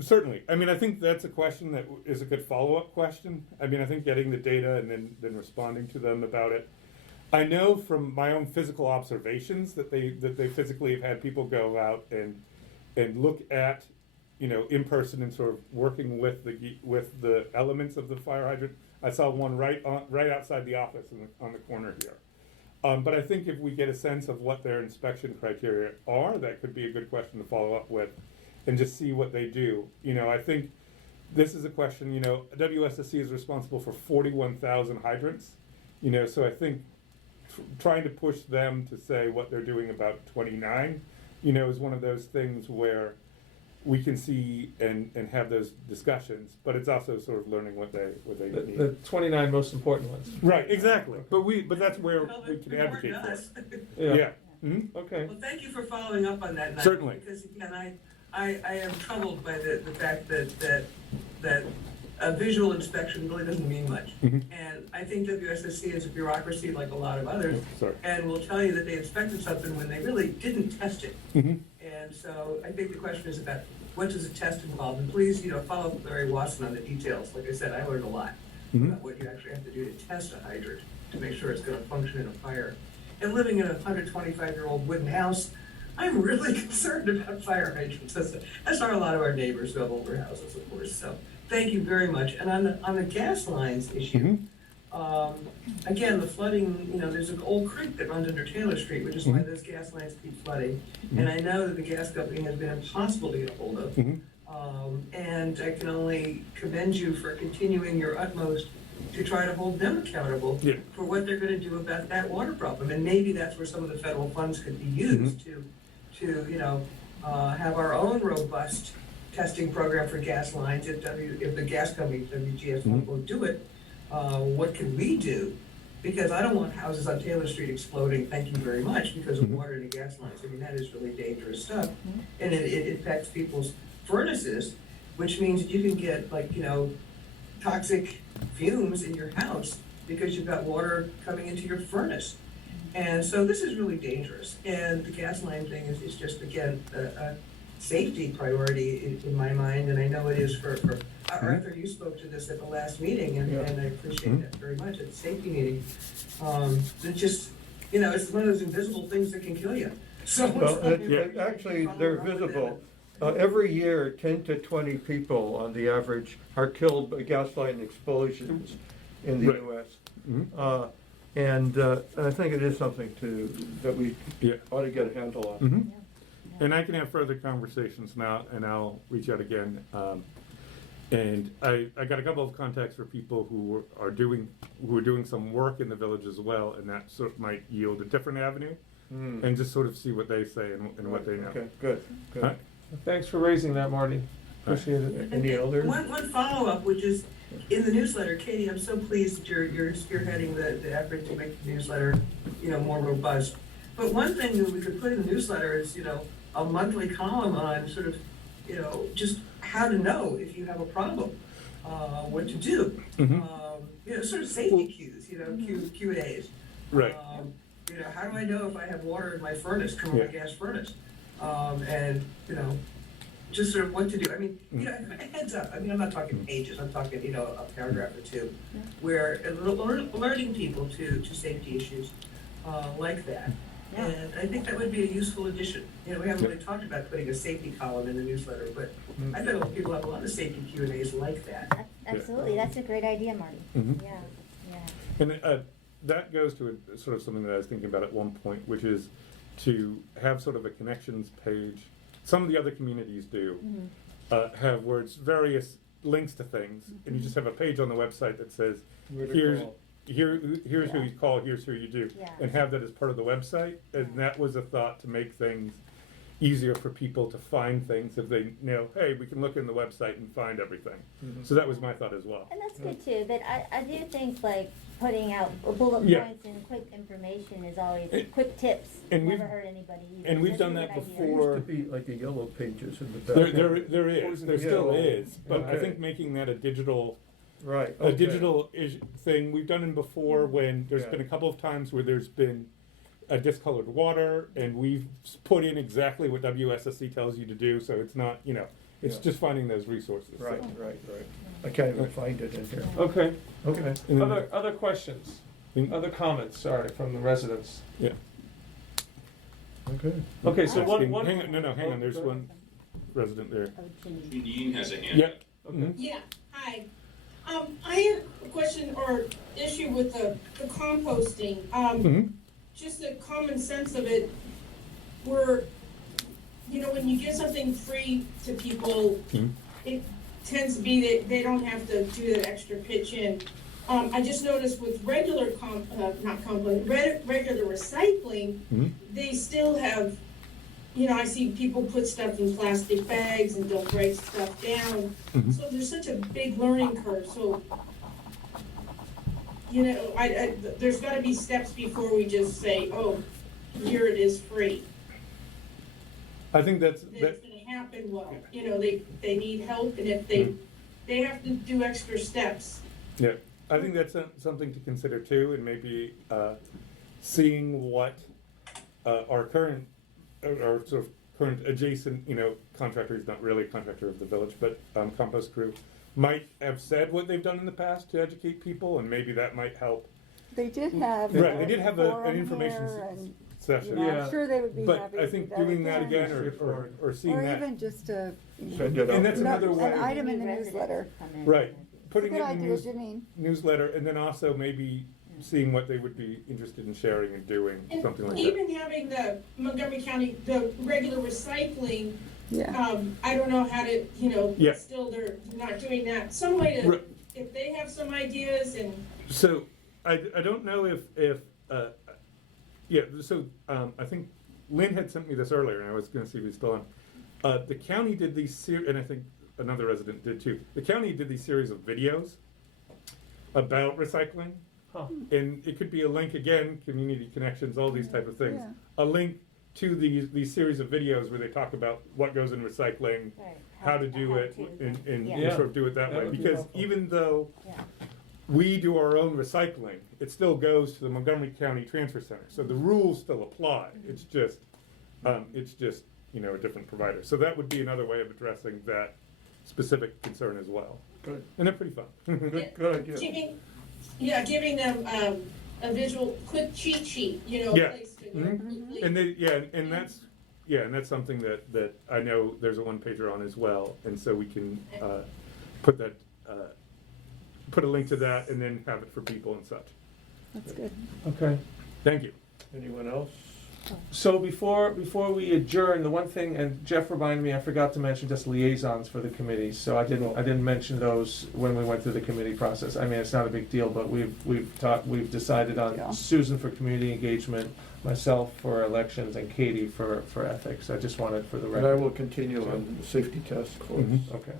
Certainly. I mean, I think that's a question that is a good follow-up question. I mean, I think getting the data and then responding to them about it. I know from my own physical observations that they physically have had people go out and look at, in person and sort of working with the elements of the fire hydrant. I saw one right outside the office on the corner here. But I think if we get a sense of what their inspection criteria are, that could be a good question to follow up with. And just see what they do. I think this is a question, WSSC is responsible for 41,000 hydrants. So I think trying to push them to say what they're doing about 29, is one of those things where we can see and have those discussions, but it's also sort of learning what they need. The 29 most important ones. Right, exactly. But that's where Well, we can the board advocate for does. it. Yeah. Yeah. Mhm. Okay. Well, thank you for following up on that, Nigel. Certainly. Because again, I am troubled by the fact that a visual inspection really doesn't mean much. Mhm. And I think WSSC is a bureaucracy like a lot of others, Sorry. and will tell you that they inspected something when they really didn't test it. Mhm. And so I think the question is about what does a test involve? And please, follow up with Larry Watson on the details. Like I said, I learned a lot about what you actually have to do to test a hydrant to make sure it's gonna function in a fire. And living in a 125-year-old wooden house, I'm really concerned about fire hydrants, as are a lot of our neighbors who have older houses, of course, so thank you very much. And on the gas lines issue, Again, the flooding, you know, there's an old creek that runs under Taylor Street, which is why those gas lines keep flooding. And I know that the gas company has been impossible to get hold of. And I can only commend you for continuing your utmost to try to hold them accountable for what they're gonna do about that water problem. And maybe that's where some of the federal funds could be used to you know, have our own robust testing program for gas lines. If the gas company, WGS won't do it, what can we do? Because I don't want houses on Taylor Street exploding, thank you very much, because of water in the gas lines. I mean, that is really dangerous stuff. And it affects people's furnaces, which means that you can get, like, you know, toxic fumes in your house because you've got water coming into your furnace. And so this is really dangerous. And the gas line thing is just, again, a safety priority in my mind, and I know it is for Arthur, you spoke to this at the last meeting, and I appreciate that very much at the safety meeting. It just, you know, it's one of those invisible things that can kill you. So Actually, they're visible. Every year, 10 to 20 people on the average are killed by gas line explosions in the U.S. And I think it is something that we ought to get a handle on. And I can have further conversations now, and I'll reach out again. And I got a couple of contacts for people who are doing some work in the village as well, and that sort of might yield a different avenue, and just sort of see what they say and what they know. Okay, good. Right? Thanks for raising that, Marty. Appreciate it. Any other? One follow-up, which is in the newsletter, Katie, I'm so pleased that you're spearheading the effort to make the newsletter, you know, more robust. But one thing that we could put in the newsletter is, you know, a monthly column on sort of, you know, just how to know if you have a problem, what to do. You know, sort of safety cues, you know, Q&As. Right. You know, how do I know if I have water in my furnace, come on my gas furnace? And, you know, just sort of what to do. I mean, you know, a heads up. I mean, I'm not talking pages. I'm talking, you know, a paragraph or two, where alerting people to safety issues like that. And I think that would be a useful addition. You know, we haven't really talked about putting a safety column in the newsletter, but I bet people have a lot of safety Q&As like that. Absolutely, that's a great idea, Marty. And that goes to sort of something that I was thinking about at one point, which is to have sort of a connections page. Some of the other communities do have where it's various links to things, and you just have a page on the website that says, here's who you call, here's who you do, and have that as part of the website. And that was a thought to make things easier for people to find things if they know, hey, we can look in the website and find everything. So that was my thought as well. And that's good too, but I do think like putting out bullet points and quick information is always, quick tips, and never hurt anybody either. And we've done that before. There used to be like a yellow pages in the back. There still is, but I think making that a digital digital thing, we've done it before when there's been a couple of times where there's been a discolored water, and we've put in exactly what WSSC tells you to do, so it's not, you know, it's just finding those resources. Right. I can't even find it in here. Okay. Other questions? Mm-hmm. Other comments, sorry, from the residents? Yeah. Okay, so one. Hang on, there's one resident there. Dean has a hand. Yep. Yeah, hi. I have a question or issue with the composting. Just the common sense of it, where, you know, when you give something free to people, it tends to be that they don't have to do that extra pitch in. I just noticed with regular regular recycling, they still have, you know, I see people put stuff in plastic bags and don't break stuff down. So there's such a big learning curve. So, you know, there's got to be steps before we just say, oh, here it is free. I think that's going to happen. Well, you know, they need help, and if they have to do extra steps. Yeah, I think that's something to consider too, and maybe seeing what our current or sort of current adjacent, you know, contractor is not really a contractor of the village, but compost crew might have said what they've done in the past to educate people, and maybe that might help. They did have they did have an information session. You know, I'm sure they would be happy but to I do think that doing that again. or seeing or that, even just a and that's another way. An item in the newsletter. Right, putting Good it in idea, Janine. newsletter, and then also maybe seeing what they would be interested in sharing and doing, something like And that. even having the Montgomery County, the regular recycling, Yeah. I don't know how to, Yeah. still they're not doing that. Some way to, Right. if they have some ideas and, So, I don't know if, I think Lynn had sent me this earlier, and I was gonna see if he's still on. The county did these and I think another resident did too. The county did these series of videos about recycling. Huh. And it could be a link again, community connections, all these type of things. Yeah. A link to these series of videos where they talk about what goes in recycling, Right. how to do it, and Yeah. sort of do it that That way. would be Because helpful. even though Yeah. we do our own recycling, it still goes to the Montgomery County Transfer Center. So the rules still apply. It's just, a different provider. So that would be another way of addressing that specific concern as well. Good, And they're pretty fun. good idea. giving them, a visual, quick cheat sheet, Yeah. place to Mhm. quickly. And that's something that I know there's a one pager on as well, and so we can put that put a link to that and then have it for people and such. That's good. Okay. Thank you. Anyone else? So before we adjourn, the one thing, and Jeff reminded me, I forgot to mention just liaisons for the committee. So I didn't mention those when we went through the committee process. I mean, it's not a big deal, but we've decided on Yeah. Susan for community engagement, myself for elections, and Katie for ethics. I just wanted for the And I record. will continue on the safety task force. Mhm. Okay.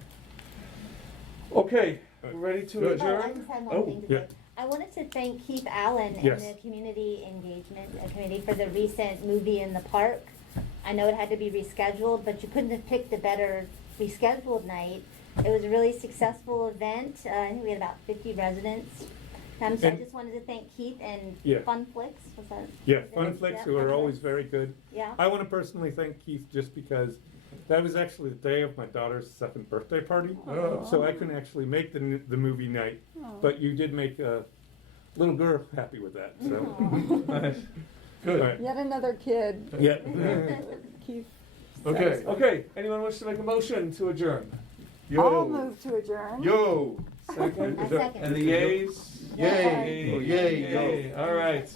Okay, we're ready to Good. Oh, I adjourn? just had one Oh, thing to yeah. say. I wanted to thank Keith Allen and Yes. the Community Engagement Committee for the recent movie in the park. I know it had to be rescheduled, but you couldn't have picked a better rescheduled night. It was a really successful event. I think we had about 50 residents. So I And- just wanted to thank Keith and Yeah. Fun Flicks. Was that? Yeah, is it- Funflix, yeah, who are Fun always Flicks. very good. Yeah. I want to personally thank Keith just because that was actually the day of my daughter's 2nd birthday party. Aw. So I couldn't actually make the movie night, Aw. but you did make a little girl happy with that, so. Aw. Nice. All right. Yet another kid. Yeah. Keith. Okay. Okay, anyone wish to make a motion to adjourn? I'll move to adjourn. Yo, Second? I second. And the yeas? yay, oh, yay, yo. All right.